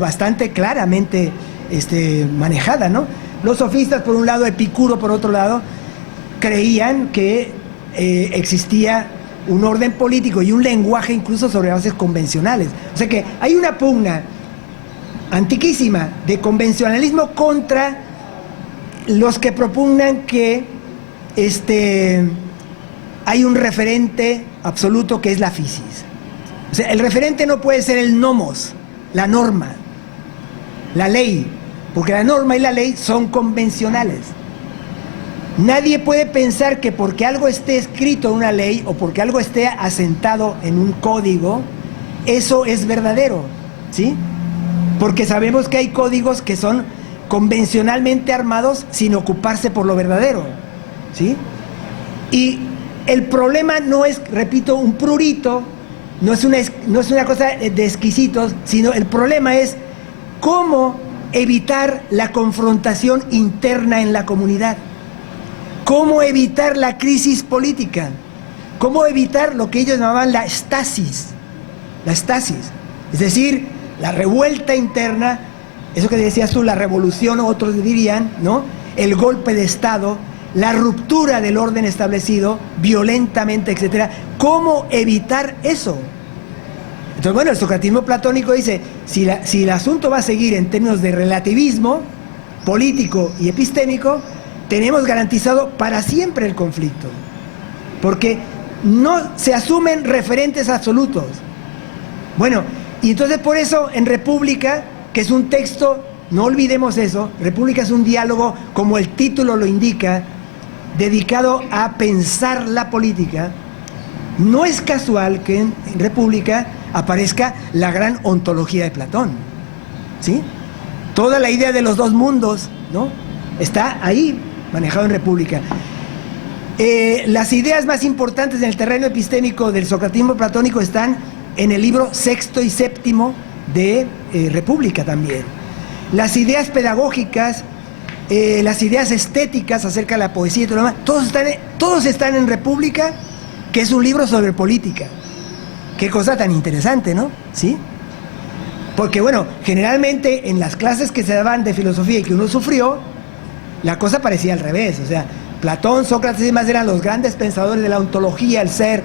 bastante claramente manejada, ¿no? Los sofistas, por un lado, Epicuro, por otro lado, creían que existía un orden político y un lenguaje incluso sobre bases convencionales. O sea que hay una pugna antiquísima de convencionalismo contra los que propugnan que hay un referente absoluto que es la physis. O sea, el referente no puede ser el nomos, la norma, la ley, porque la norma y la ley son convencionales. Nadie puede pensar que porque algo esté escrito en una ley o porque algo esté asentado en un código, eso es verdadero, ¿sí? Porque sabemos que hay códigos que son convencionalmente armados sin ocuparse por lo verdadero, ¿sí? Y el problema no es, repito, un prurito, no es una cosa de exquisitos, sino el problema es cómo evitar la confrontación interna en la comunidad. cómo evitar la crisis política, cómo evitar lo que ellos llamaban la estasis, es decir, la revuelta interna, eso que decías tú, la revolución, otros dirían, ¿no? El golpe de Estado, la ruptura del orden establecido, violentamente, etcétera. ¿Cómo evitar eso? Entonces, bueno, el socratismo platónico dice, si el asunto va a seguir en términos de relativismo político y epistémico, tenemos garantizado para siempre el conflicto, porque no se asumen referentes absolutos. Bueno, y entonces por eso en República, que es un texto, no olvidemos eso, República es un diálogo, como el título lo indica, dedicado a pensar la política. No es casual que en República aparezca la gran ontología de Platón, ¿sí? Toda la idea de los dos mundos, ¿no? Está ahí, manejado en República. Las ideas más importantes en el terreno epistémico del socratismo platónico están en el libro sexto y séptimo de República también. Las ideas pedagógicas, las ideas estéticas acerca de la poesía y todo lo demás, todos están en República, que es un libro sobre política. Qué cosa tan interesante, ¿no? ¿Sí? Porque, bueno, generalmente en las clases que se daban de filosofía y que uno sufrió, la cosa parecía al revés. O sea, Platón, Sócrates y demás eran los grandes pensadores de la ontología, el ser,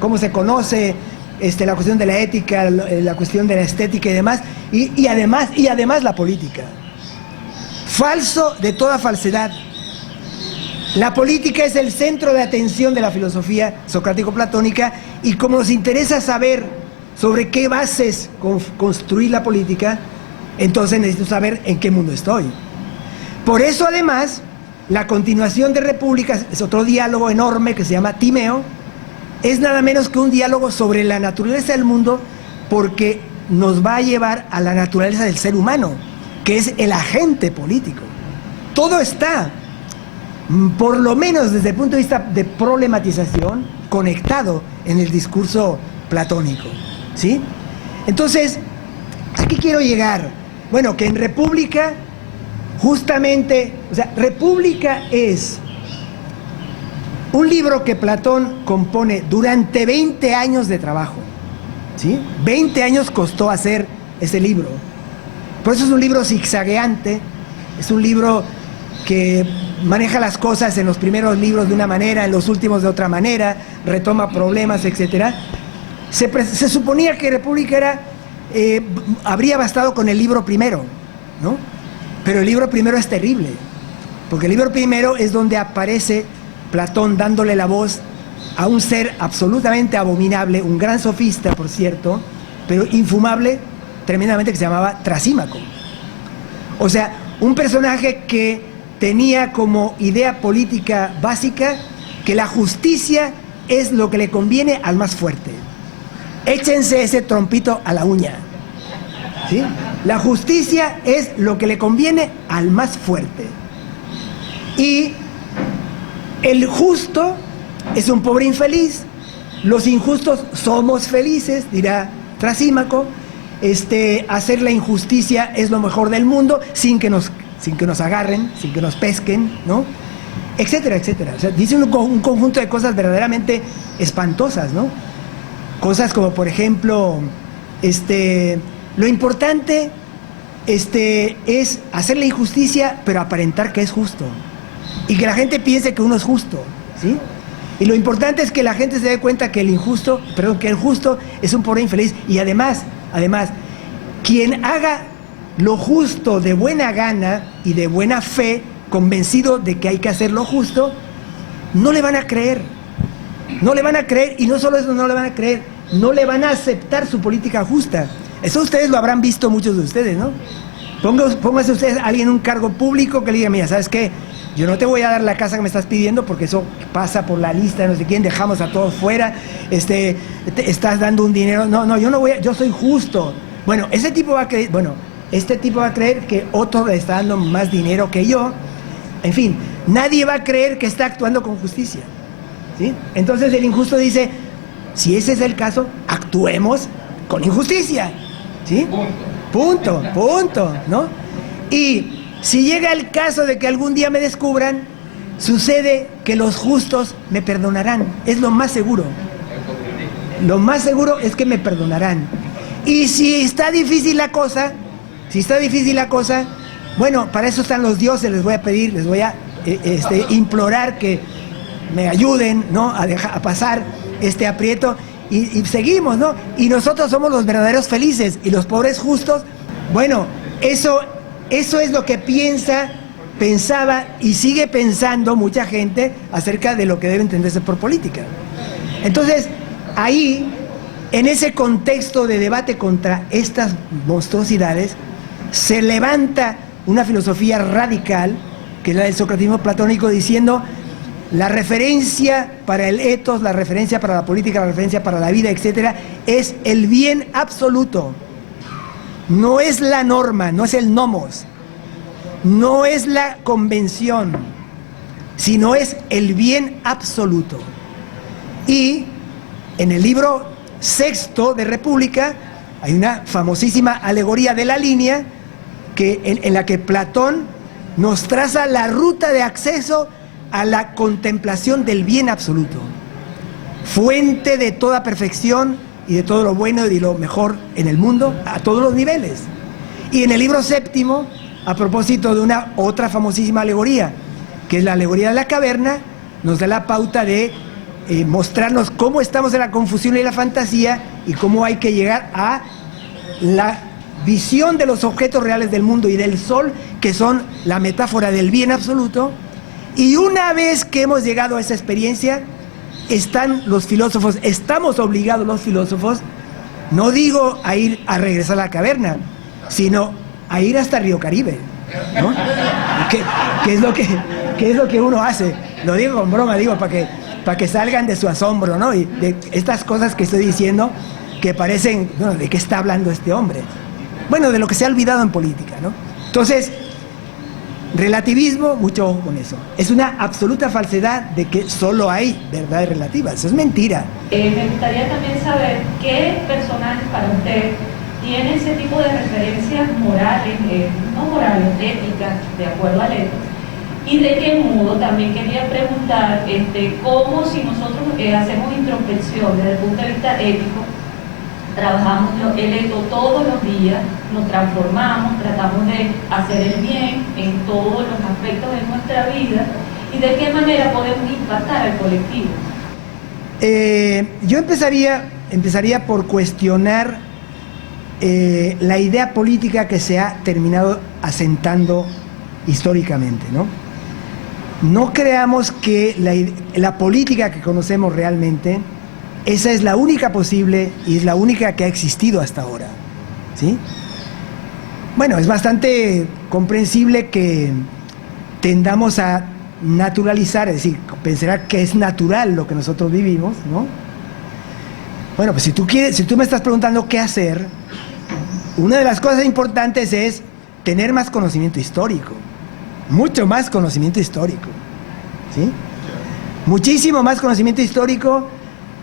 cómo se conoce, la cuestión de la ética, la cuestión de la estética y demás, y además la política. Falso de toda falsedad. La política es el centro de atención de la filosofía socrático-platónica, y como nos interesa saber sobre qué bases construir la política, entonces necesito saber en qué mundo estoy. Por eso, además, la continuación de República es otro diálogo enorme que se llama Timeo. Es nada menos que un diálogo sobre la naturaleza del mundo, porque nos va a llevar a la naturaleza del ser humano, que es el agente político. Todo está, por lo menos desde el punto de vista de problematización, conectado en el discurso platónico, ¿sí? Entonces, ¿a qué quiero llegar? Bueno, que en República, justamente, o sea, República es un libro que Platón compone durante 20 años de trabajo, ¿sí? 20 años costó hacer ese libro. Por eso es un libro zigzagueante, es un libro que maneja las cosas en los primeros libros de una manera, en los últimos de otra manera, retoma problemas, etc. Se suponía que República habría bastado con el libro primero, ¿no? Pero el libro primero es terrible, porque el libro primero es donde aparece Platón dándole la voz a un ser absolutamente abominable, un gran sofista, por cierto, pero infumable tremendamente, que se llamaba Trasímaco. O sea, un personaje que tenía como idea política básica que la justicia es lo que le conviene al más fuerte. Échense ese trompito a la uña, ¿sí? La justicia es lo que le conviene al más fuerte. Y el justo es un pobre infeliz, los injustos somos felices, dirá Trasímaco. Hacer la injusticia es lo mejor del mundo, sin que nos agarren, sin que nos pesquen, ¿no? Etcétera, etcétera. O sea, dice un conjunto de cosas verdaderamente espantosas, ¿no? Cosas como, por ejemplo, lo importante es hacer la injusticia, pero aparentar que es justo. Y que la gente piense que uno es justo, ¿sí? Y lo importante es que la gente se dé cuenta que el justo es un pobre infeliz. Y además, quien haga lo justo de buena gana y de buena fe, convencido de que hay que hacer lo justo, no le van a creer. No le van a creer, y no solo eso, no le van a creer, no le van a aceptar su política justa. Eso ustedes lo habrán visto muchos de ustedes, ¿no? Pónganse ustedes a alguien en un cargo público que le diga, mira, ¿sabes qué? Yo no te voy a dar la casa que me estás pidiendo porque eso pasa por la lista de no sé quién, dejamos a todos fuera, estás dando un dinero, no, yo soy justo. Bueno, este tipo va a creer que otro le está dando más dinero que yo. En fin, nadie va a creer que está actuando con justicia, ¿sí? Entonces el injusto dice, si ese es el caso, actuemos con injusticia, ¿sí? Punto, ¿no? Y si llega el caso de que algún día me descubran, sucede que los justos me perdonarán. Es lo más seguro. Lo más seguro es que me perdonarán. Y si está difícil la cosa, bueno, para eso están los dioses, les voy a pedir, les voy a implorar que me ayuden, ¿no?, a pasar este aprieto y seguimos, ¿no? Y nosotros somos los verdaderos felices y los pobres justos. Bueno, eso es lo que pensaba y sigue pensando mucha gente acerca de lo que debe entenderse por política. Entonces, ahí, en ese contexto de debate contra estas monstruosidades, se levanta una filosofía radical, que es la del socratismo platónico, diciendo: la referencia para el etos, la referencia para la política, la referencia para la vida, etcétera, es el bien absoluto. No es la norma, no es el nomos, no es la convención, sino es el bien absoluto. Y en el libro sexto de República hay una famosísima alegoría de la línea en la que Platón nos traza la ruta de acceso a la contemplación del bien absoluto, fuente de toda perfección y de todo lo bueno y de lo mejor en el mundo, a todos los niveles. Y en el libro séptimo, a propósito de una otra famosísima alegoría, que es la alegoría de la caverna, nos da la pauta de mostrarnos cómo estamos en la confusión y la fantasía y cómo hay que llegar a la visión de los objetos reales del mundo y del sol, que son la metáfora del bien absoluto. Y una vez que hemos llegado a esa experiencia, están los filósofos, estamos obligados los filósofos, no digo a ir a regresar a la caverna, sino a ir hasta Río Caribe, ¿no? ¿Qué es lo que uno hace? Lo digo con broma, digo para que salgan de su asombro, ¿no? Y de estas cosas que estoy diciendo que parecen, bueno, ¿de qué está hablando este hombre? Bueno, de lo que se ha olvidado en política, ¿no? Entonces, relativismo, mucho ojo con eso. Es una absoluta falsedad de que solo hay verdades relativas. Eso es mentira. Me gustaría también saber qué personajes para usted tiene ese tipo de referencias morales, no morales, éticas, de acuerdo al etos, y de qué modo, también quería preguntar, cómo si nosotros hacemos introspección desde el punto de vista ético, trabajamos el etos todos los días, nos transformamos, tratamos de hacer el bien en todos los aspectos de nuestra vida, y de qué manera podemos impactar al colectivo. Yo empezaría por cuestionar la idea política que se ha terminado asentando históricamente, ¿no? No creamos que la política que conocemos realmente, esa es la única posible y es la única que ha existido hasta ahora, ¿sí? Bueno, es bastante comprensible que tendamos a naturalizar, es decir, pensar que es natural lo que nosotros vivimos, ¿no? Bueno, pues si tú me estás preguntando qué hacer, una de las cosas importantes es tener más conocimiento histórico, mucho más conocimiento histórico, ¿sí? Muchísimo más conocimiento histórico,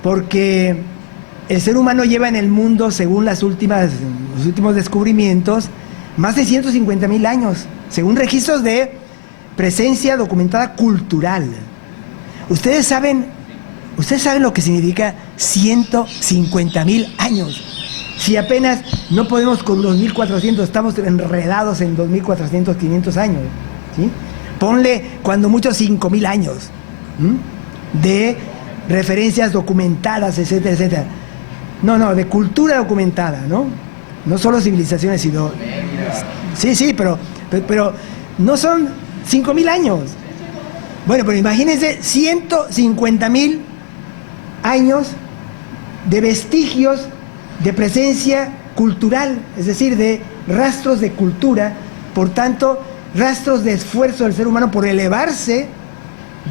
porque el ser humano lleva en el mundo, según los últimos descubrimientos, más de 150,000 años, según registros de presencia documentada cultural. Ustedes saben lo que significa 150,000 años. Si apenas no podemos con 2.400, estamos enredados en 2.400, 500 años, ¿sí? Ponle cuando mucho 5,000 años, ¿sí?, de referencias documentadas, etcétera, etcétera. No, de cultura documentada, ¿no? No solo civilizaciones, sino... Sí, pero no son 5,000 años. Bueno, pero imagínense 150,000 años de vestigios de presencia cultural, es decir, de rastros de cultura, por tanto, rastros de esfuerzo del ser humano por elevarse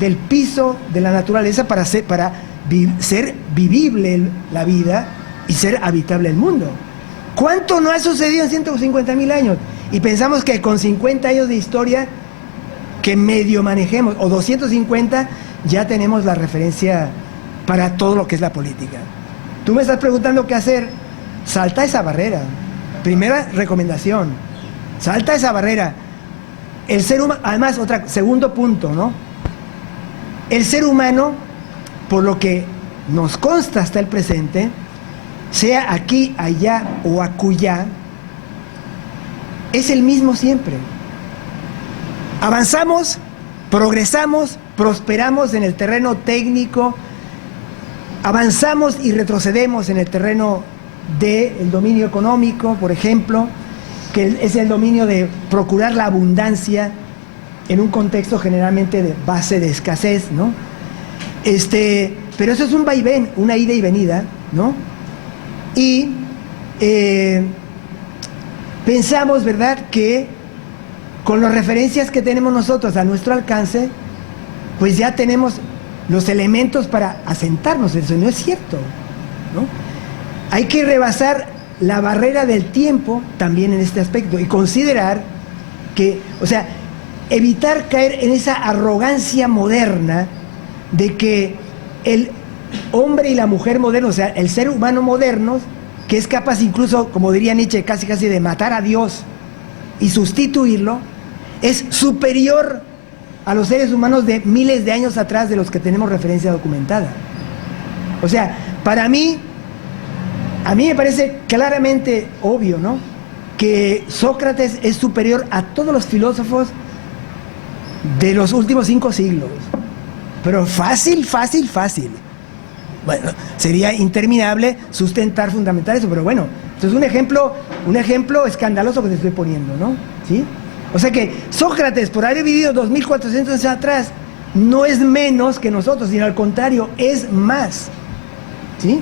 del piso de la naturaleza para ser vivible la vida y ser habitable el mundo. ¿Cuánto no ha sucedido en 150,000 años? Y pensamos que con 50 años de historia que medio manejemos, o 250, ya tenemos la referencia para todo lo que es la política. Tú me estás preguntando qué hacer. Salta esa barrera. Primera recomendación. Salta esa barrera. El ser humano, además, segundo punto, ¿no? el ser humano, por lo que nos consta hasta el presente, sea aquí, allá o acullá, es el mismo siempre. Avanzamos, progresamos, prosperamos en el terreno técnico, avanzamos y retrocedemos en el terreno del dominio económico, por ejemplo, que es el dominio de procurar la abundancia en un contexto generalmente de base de escasez, ¿no? Pero eso es un vaivén, una ida y venida, ¿no? Y pensamos, ¿verdad?, que con las referencias que tenemos nosotros a nuestro alcance, pues ya tenemos los elementos para asentarnos. Eso no es cierto, ¿no? Hay que rebasar la barrera del tiempo también en este aspecto y considerar que, o sea, evitar caer en esa arrogancia moderna de que el hombre y la mujer modernos, o sea, el ser humano moderno, que es capaz incluso, como diría Nietzsche, casi de matar a Dios y sustituirlo, es superior a los seres humanos de miles de años atrás de los que tenemos referencia documentada. O sea, a mí me parece claramente obvio, ¿no?, que Sócrates es superior a todos los filósofos de los últimos 5 siglos. Pero fácil. Bueno, sería interminable sustentar, fundamentar eso, pero bueno, esto es un ejemplo escandaloso que te estoy poniendo, ¿no? ¿Sí? O sea que Sócrates, por haber vivido 2400 años atrás, no es menos que nosotros, sino al contrario, es más. ¿Sí?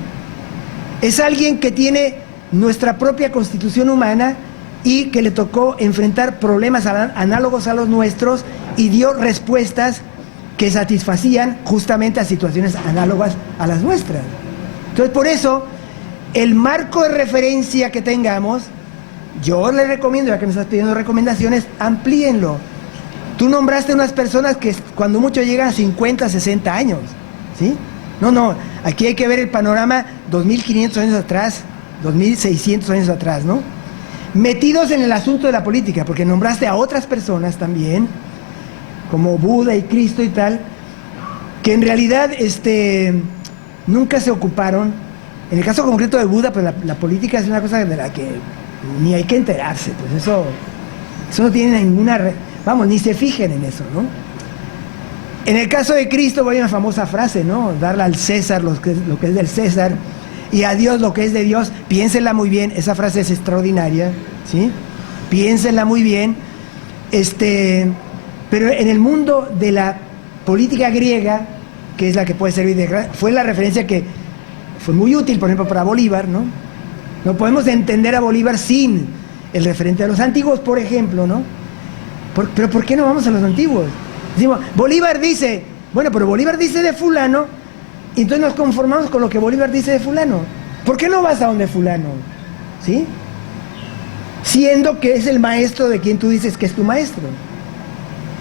Es alguien que tiene nuestra propia constitución humana y que le tocó enfrentar problemas análogos a los nuestros y dio respuestas que satisfacían justamente a situaciones análogas a las nuestras. Entonces, por eso, el marco de referencia que tengamos, yo le recomiendo, ya que me estás pidiendo recomendaciones, amplíenlo. Tú nombraste unas personas que cuando mucho llegan a 50, 60 años, ¿sí? No, aquí hay que ver el panorama 2500 años atrás, 2600 años atrás, ¿no? Metidos en el asunto de la política, porque nombraste a otras personas también, como Buda y Cristo y tal, que en realidad nunca se ocuparon. En el caso concreto de Buda, pues la política es una cosa de la que ni hay que enterarse, pues eso no tiene ninguna... Vamos, ni se fijen en eso, ¿no? En el caso de Cristo, hay una famosa frase, ¿no? Darle al César lo que es del César y a Dios lo que es de Dios. Piénsenla muy bien, esa frase es extraordinaria, ¿sí? Piénsenla muy bien. Pero en el mundo de la política griega, que es la que puede servir fue la referencia que fue muy útil, por ejemplo, para Bolívar, ¿no? No podemos entender a Bolívar sin el referente de los antiguos, por ejemplo, ¿no? Pero ¿por qué no vamos a los antiguos? Decimos, Bolívar dice, bueno, pero Bolívar dice de fulano, y entonces nos conformamos con lo que Bolívar dice de fulano. ¿Por qué no vas a donde fulano? ¿Sí? Siendo que es el maestro de quien tú dices que es tu maestro.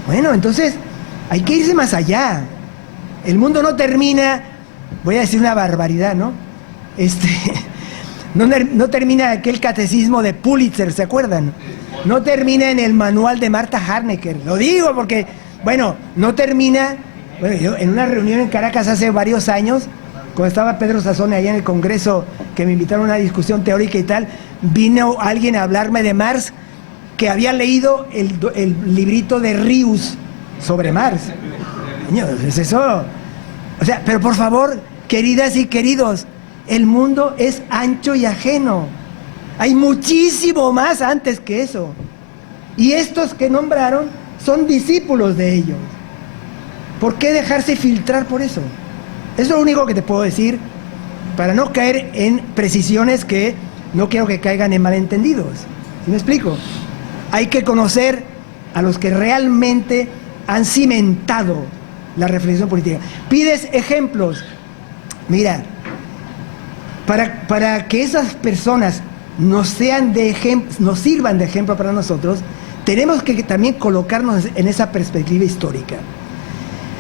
Bueno, entonces hay que irse más allá. El mundo no termina, voy a decir una barbaridad, ¿no? No termina aquel catecismo de Pulitzer, ¿se acuerdan? No termina en el manual de Marta Harnecker. Lo digo porque, bueno, no termina... Bueno, yo en una reunión en Caracas hace varios años, cuando estaba Pedro Sassone allá en el Congreso, que me invitaron a una discusión teórica y tal, vino alguien a hablarme de Marx, que había leído el librito de Rius sobre Marx. Es eso. O sea, pero por favor, queridas y queridos, el mundo es ancho y ajeno. Hay muchísimo más antes que eso. Y estos que nombraron son discípulos de ellos. ¿Por qué dejarse filtrar por eso? Es lo único que te puedo decir para no caer en precisiones que no quiero que caigan en malentendidos. ¿Sí me explico? Hay que conocer a los que realmente han cimentado la reflexión política. Pides ejemplos. Mira, para que esas personas nos sirvan de ejemplo para nosotros, tenemos que también colocarnos en esa perspectiva histórica.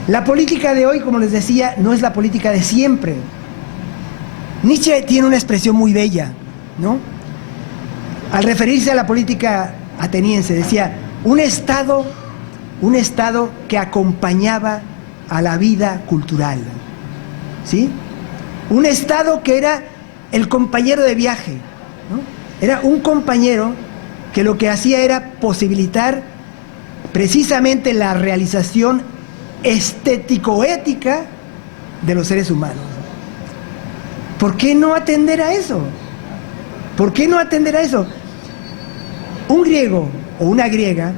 La política de hoy, como les decía, no es la política de siempre. Nietzsche tiene una expresión muy bella, ¿no? Al referirse a la política ateniense, decía, un estado que acompañaba a la vida cultural, ¿sí? Un Estado que era el compañero de viaje, ¿no? Era un compañero que lo que hacía era posibilitar precisamente la realización estético-ética de los seres humanos. ¿Por qué no atender a eso? ¿Por qué no atender a eso? Un griego o una griega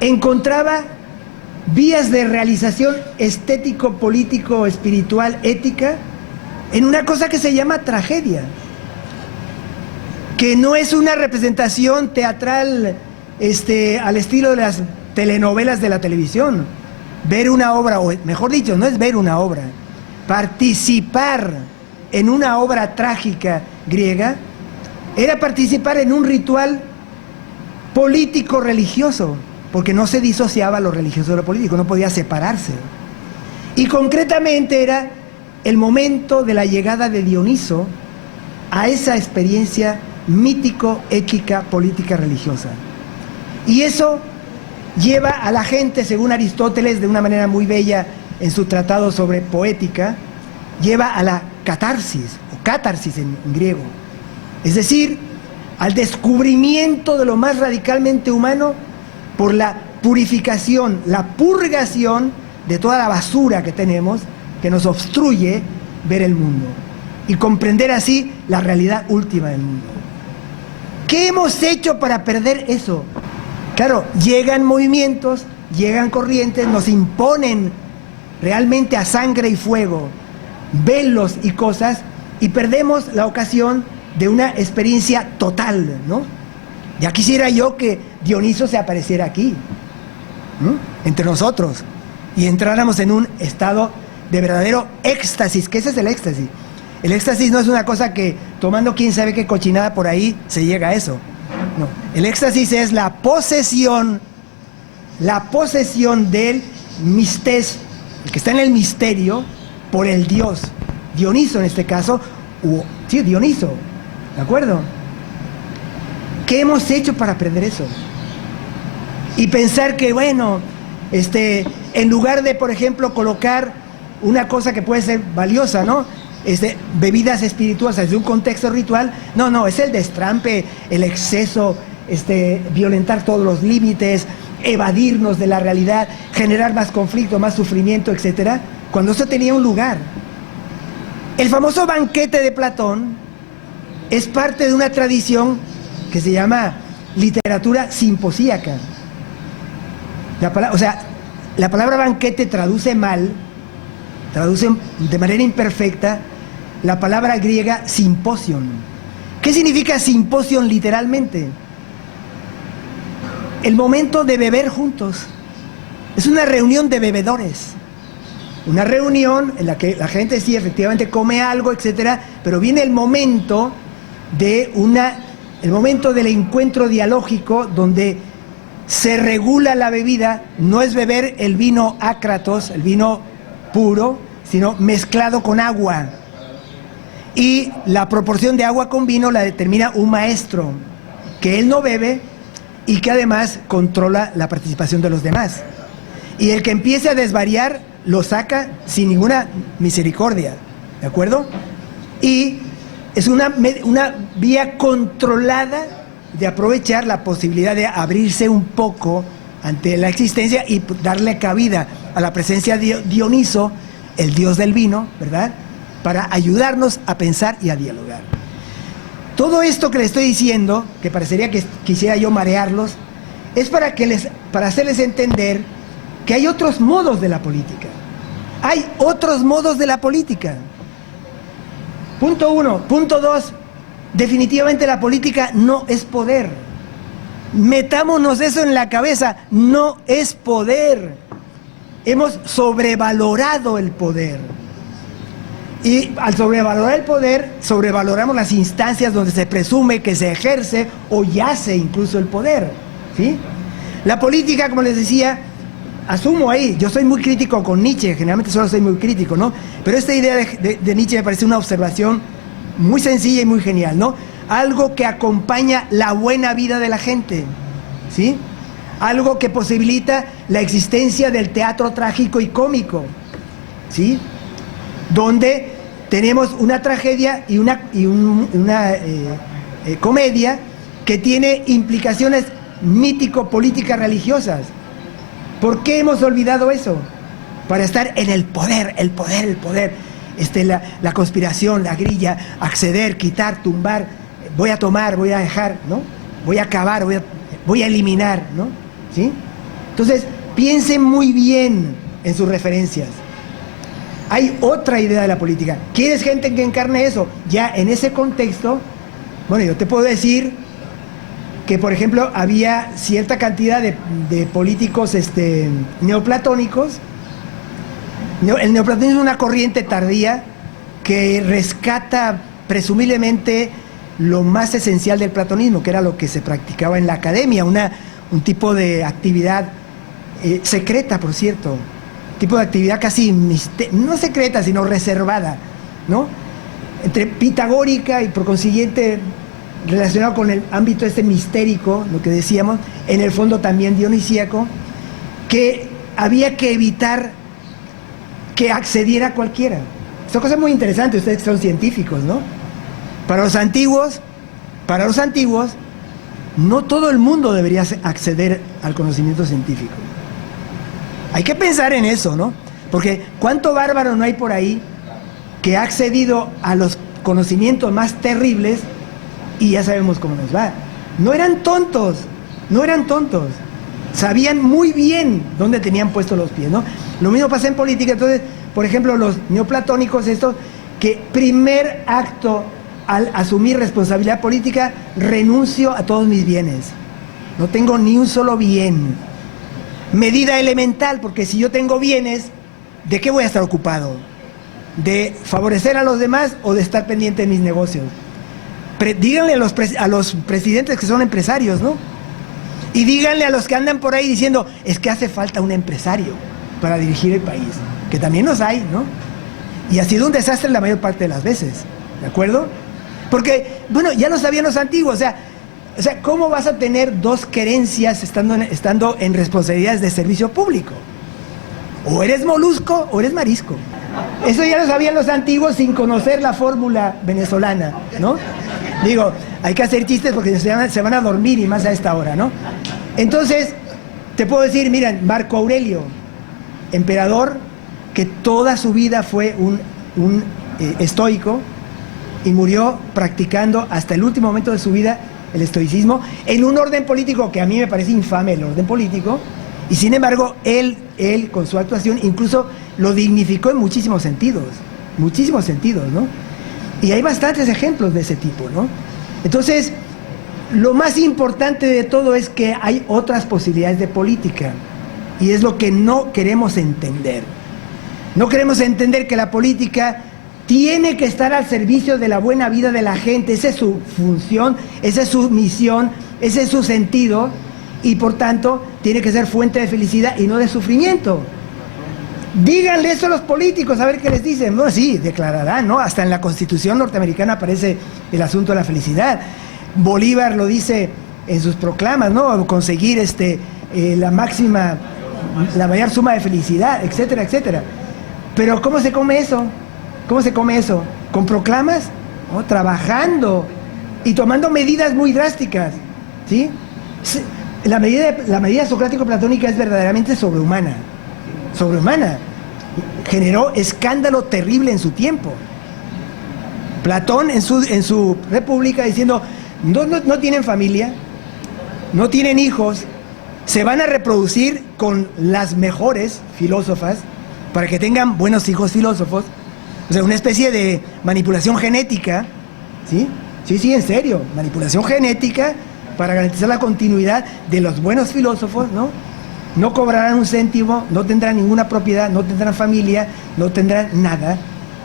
encontraba vías de realización estético, político, espiritual, ética en una cosa que se llama tragedia, que no es una representación teatral al estilo de las telenovelas de la televisión. Ver una obra, o mejor dicho, no es ver una obra, participar en una obra trágica griega era participar en un ritual político religioso, porque no se disociaba lo religioso de lo político, no podía separarse. Y concretamente era el momento de la llegada de Dioniso a esa experiencia mítico, ética, política, religiosa. Y eso lleva a la gente, según Aristóteles, de una manera muy bella en su tratado sobre poética, lleva a la catarsis, o catarsis en griego. Es decir, al descubrimiento de lo más radicalmente humano por la purificación, la purgación de toda la basura que tenemos, que nos obstruye ver el mundo y comprender así la realidad última del mundo. ¿Qué hemos hecho para perder eso? Claro, llegan movimientos, llegan corrientes, nos imponen realmente a sangre y fuego velos y cosas, y perdemos la ocasión de una experiencia total, ¿no? Ya quisiera yo que Dioniso se apareciera aquí, ¿no?, entre nosotros, y entráramos en un estado de verdadero éxtasis. ¿Qué es el éxtasis? El éxtasis no es una cosa que tomando quién sabe qué cochinada por ahí se llega a eso. No, el éxtasis es la posesión del mistés, el que está en el misterio, por el Dios. Dioniso en este caso, sí, Dioniso, ¿de acuerdo? ¿Qué hemos hecho para aprender eso? Y pensar que, bueno, en lugar de, por ejemplo, colocar una cosa que puede ser valiosa, ¿no?, bebidas espirituosas de un contexto ritual, no, es el destrampe, el exceso, violentar todos los límites, evadirnos de la realidad, generar más conflicto, más sufrimiento, etcétera, cuando eso tenía un lugar. El famoso banquete de Platón es parte de una tradición que se llama literatura simposíaca. La palabra banquete traduce mal, traduce de manera imperfecta la palabra griega simposion. ¿Qué significa simposion literalmente? El momento de beber juntos. Es una reunión de bebedores. Una reunión en la que la gente sí efectivamente come algo, etcétera, pero viene el momento del encuentro dialógico donde se regula la bebida. No es beber el vino ácratos, el vino puro, sino mezclado con agua. Y la proporción de agua con vino la determina un maestro, que él no bebe y que además controla la participación de los demás. Y el que empiece a desvariar lo saca sin ninguna misericordia, ¿de acuerdo? Y es una vía controlada de aprovechar la posibilidad de abrirse un poco ante la existencia y darle cabida a la presencia de Dioniso, el dios del vino, ¿verdad?, para ayudarnos a pensar y a dialogar. Todo esto que les estoy diciendo, que parecería que quisiera yo marearlos, es para hacerles entender que hay otros modos de la política. Hay otros modos de la política. Punto 1. Punto 2. Definitivamente la política no es poder. Metámonos eso en la cabeza. No es poder. Hemos sobrevalorado el poder. Y al sobrevalorar el poder, sobrevaloramos las instancias donde se presume que se ejerce o yace incluso el poder, ¿sí? La política, como les decía, asumo ahí, yo soy muy crítico con Nietzsche, generalmente solo soy muy crítico, ¿no? Pero esta idea de Nietzsche me parece una observación muy sencilla y muy genial, ¿no? Algo que acompaña la buena vida de la gente, ¿sí? algo que posibilita la existencia del teatro trágico y cómico, ¿sí? Donde tenemos una tragedia y una comedia que tiene implicaciones mítico-políticas religiosas. ¿Por qué hemos olvidado eso? Para estar en el poder, el poder, la conspiración, la grilla, acceder, quitar, tumbar, voy a tomar, voy a dejar, ¿no? Voy a acabar, voy a eliminar, ¿no? ¿Sí? Entonces, piensen muy bien en sus referencias. Hay otra idea de la política. ¿Quieres gente que encarne eso? Ya en ese contexto, bueno, yo te puedo decir que, por ejemplo, había cierta cantidad de políticos neoplatónicos. El neoplatonismo es una corriente tardía que rescata presumiblemente lo más esencial del platonismo, que era lo que se practicaba en la academia, un tipo de actividad secreta, por cierto, tipo de actividad casi no secreta, sino reservada, ¿no? Entre pitagórica y por consiguiente relacionado con el ámbito mistérico, lo que decíamos, en el fondo también dionisíaco, que había que evitar que accediera cualquiera. Son cosas muy interesantes, ustedes que son científicos, ¿no? Para los antiguos, no todo el mundo debería acceder al conocimiento científico. Hay que pensar en eso, ¿no? Porque cuánto bárbaro no hay por ahí que ha accedido a los conocimientos más terribles y ya sabemos cómo nos va. No eran tontos, sabían muy bien dónde tenían puestos los pies, ¿no? Lo mismo pasa en política. Entonces, por ejemplo, los neoplatónicos, que primer acto al asumir responsabilidad política, renuncio a todos mis bienes, no tengo ni un solo bien. Medida elemental, porque si yo tengo bienes, ¿de qué voy a estar ocupado? ¿De favorecer a los demás o de estar pendiente de mis negocios? Díganle a los presidentes que son empresarios, ¿no? Y díganle a los que andan por ahí diciendo, es que hace falta un empresario para dirigir el país, que también los hay, ¿no? Y ha sido un desastre la mayor parte de las veces, ¿de acuerdo? Porque, bueno, ya lo sabían los antiguos, o sea, ¿cómo vas a tener dos querencias estando en responsabilidades de servicio público? O eres molusco o eres marisco. Eso ya lo sabían los antiguos sin conocer la fórmula venezolana, ¿no? Digo, hay que hacer chistes porque se van a dormir y más a esta hora, ¿no? Entonces, te puedo decir, miren, Marco Aurelio, emperador, que toda su vida fue un estoico y murió practicando hasta el último momento de su vida el estoicismo en un orden político que a mí me parece infame, el orden político, y sin embargo él con su actuación incluso lo dignificó en muchísimos sentidos, ¿no? Y hay bastantes ejemplos de ese tipo, ¿no? Entonces, lo más importante de todo es que hay otras posibilidades de política, y es lo que no queremos entender. No queremos entender que la política tiene que estar al servicio de la buena vida de la gente. Esa es su función, esa es su misión, ese es su sentido, y por tanto tiene que ser fuente de felicidad y no de sufrimiento. Díganle eso a los políticos, a ver qué les dicen. No, sí, declararán, ¿no? Hasta en la Constitución norteamericana aparece el asunto de la felicidad. Bolívar lo dice en sus proclamas, ¿no? Conseguir la mayor suma de felicidad, etcétera, etcétera. Pero ¿cómo se come eso? ¿Con proclamas? ¿No? Trabajando y tomando medidas muy drásticas, ¿sí? La medida socrático-platónica es verdaderamente sobrehumana. Generó escándalo terrible en su tiempo. Platón en su República diciendo, no tienen familia, no tienen hijos, se van a reproducir con las mejores filósofas para que tengan buenos hijos filósofos. O sea, una especie de manipulación genética, ¿sí? Sí, en serio, manipulación genética para garantizar la continuidad de los buenos filósofos, ¿no? No cobrarán un céntimo, no tendrán ninguna propiedad, no tendrán familia, no tendrán nada,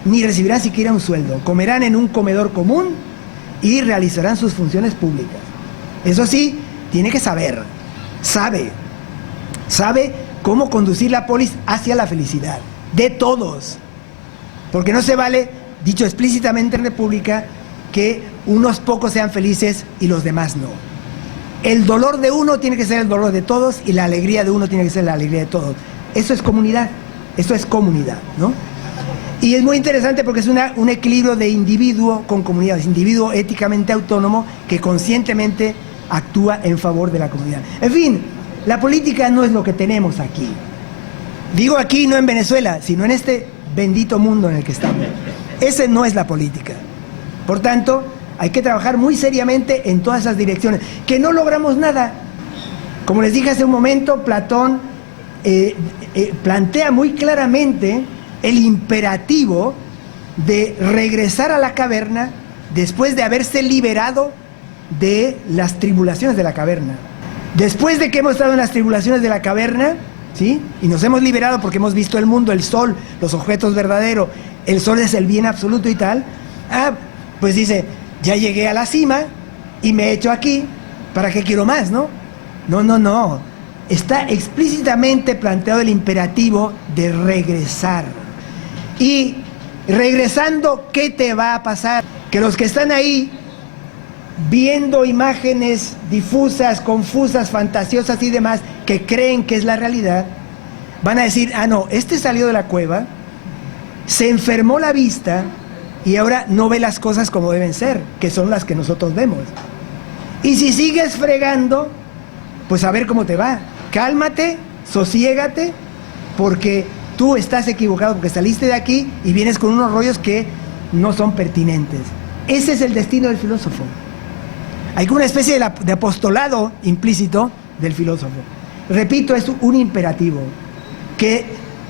ni recibirán siquiera un sueldo. Comerán en un comedor común y realizarán sus funciones públicas. Eso sí, tiene que sabe cómo conducir la polis hacia la felicidad, de todos. Porque no se vale, dicho explícitamente en República, que unos pocos sean felices y los demás no. El dolor de uno tiene que ser el dolor de todos y la alegría de uno tiene que ser la alegría de todos. Eso es comunidad, ¿no? Y es muy interesante porque es un equilibrio de individuo con comunidad, es individuo éticamente autónomo que conscientemente actúa en favor de la comunidad. En fin, la política no es lo que tenemos aquí. Digo aquí no en Venezuela, sino en este bendito mundo en el que estamos. Esa no es la política. Por tanto, hay que trabajar muy seriamente en todas esas direcciones, que no logramos nada. Como les dije hace un momento, Platón plantea muy claramente el imperativo de regresar a la caverna después de haberse liberado de las tribulaciones de la caverna. Después de que hemos estado en las tribulaciones de la caverna, ¿sí? Y nos hemos liberado porque hemos visto el mundo, el sol, los objetos verdaderos, el sol es el bien absoluto y tal, pues dice, ya llegué a la cima y me he hecho aquí, ¿para qué quiero más, no? No. Está explícitamente planteado el imperativo de regresar. Y regresando, ¿qué te va a pasar? Que los que están ahí viendo imágenes difusas, confusas, fantasiosas y demás, que creen que es la realidad, van a decir, no, este salió de la cueva, se enfermó la vista y ahora no ve las cosas como deben ser, que son las que nosotros vemos. Y si sigues fregando, pues a ver cómo te va. Cálmate, sosiégate, porque tú estás equivocado, porque saliste de aquí y vienes con unos rollos que no son pertinentes. Ese es el destino del filósofo. Hay una especie de apostolado implícito del filósofo. Repito, es un imperativo que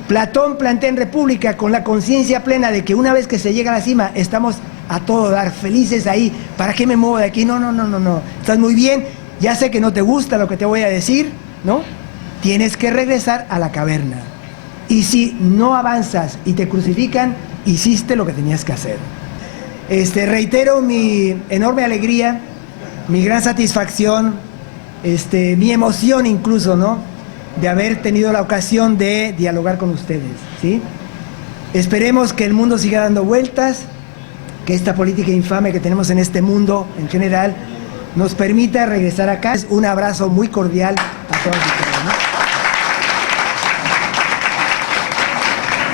Platón plantea en República con la conciencia plena de que una vez que se llega a la cima estamos a todo dar, felices ahí. ¿Para qué me muevo de aquí? No. Estás muy bien, ya sé que no te gusta lo que te voy a decir, ¿no? Tienes que regresar a la caverna. Y si no avanzas y te crucifican, hiciste lo que tenías que hacer. Reitero mi enorme alegría, mi gran satisfacción, mi emoción incluso, ¿no?, de haber tenido la ocasión de dialogar con ustedes, ¿sí? Esperemos que el mundo siga dando vueltas, que esta política infame que tenemos en este mundo en general nos permita regresar acá. Un abrazo muy cordial a todos ustedes.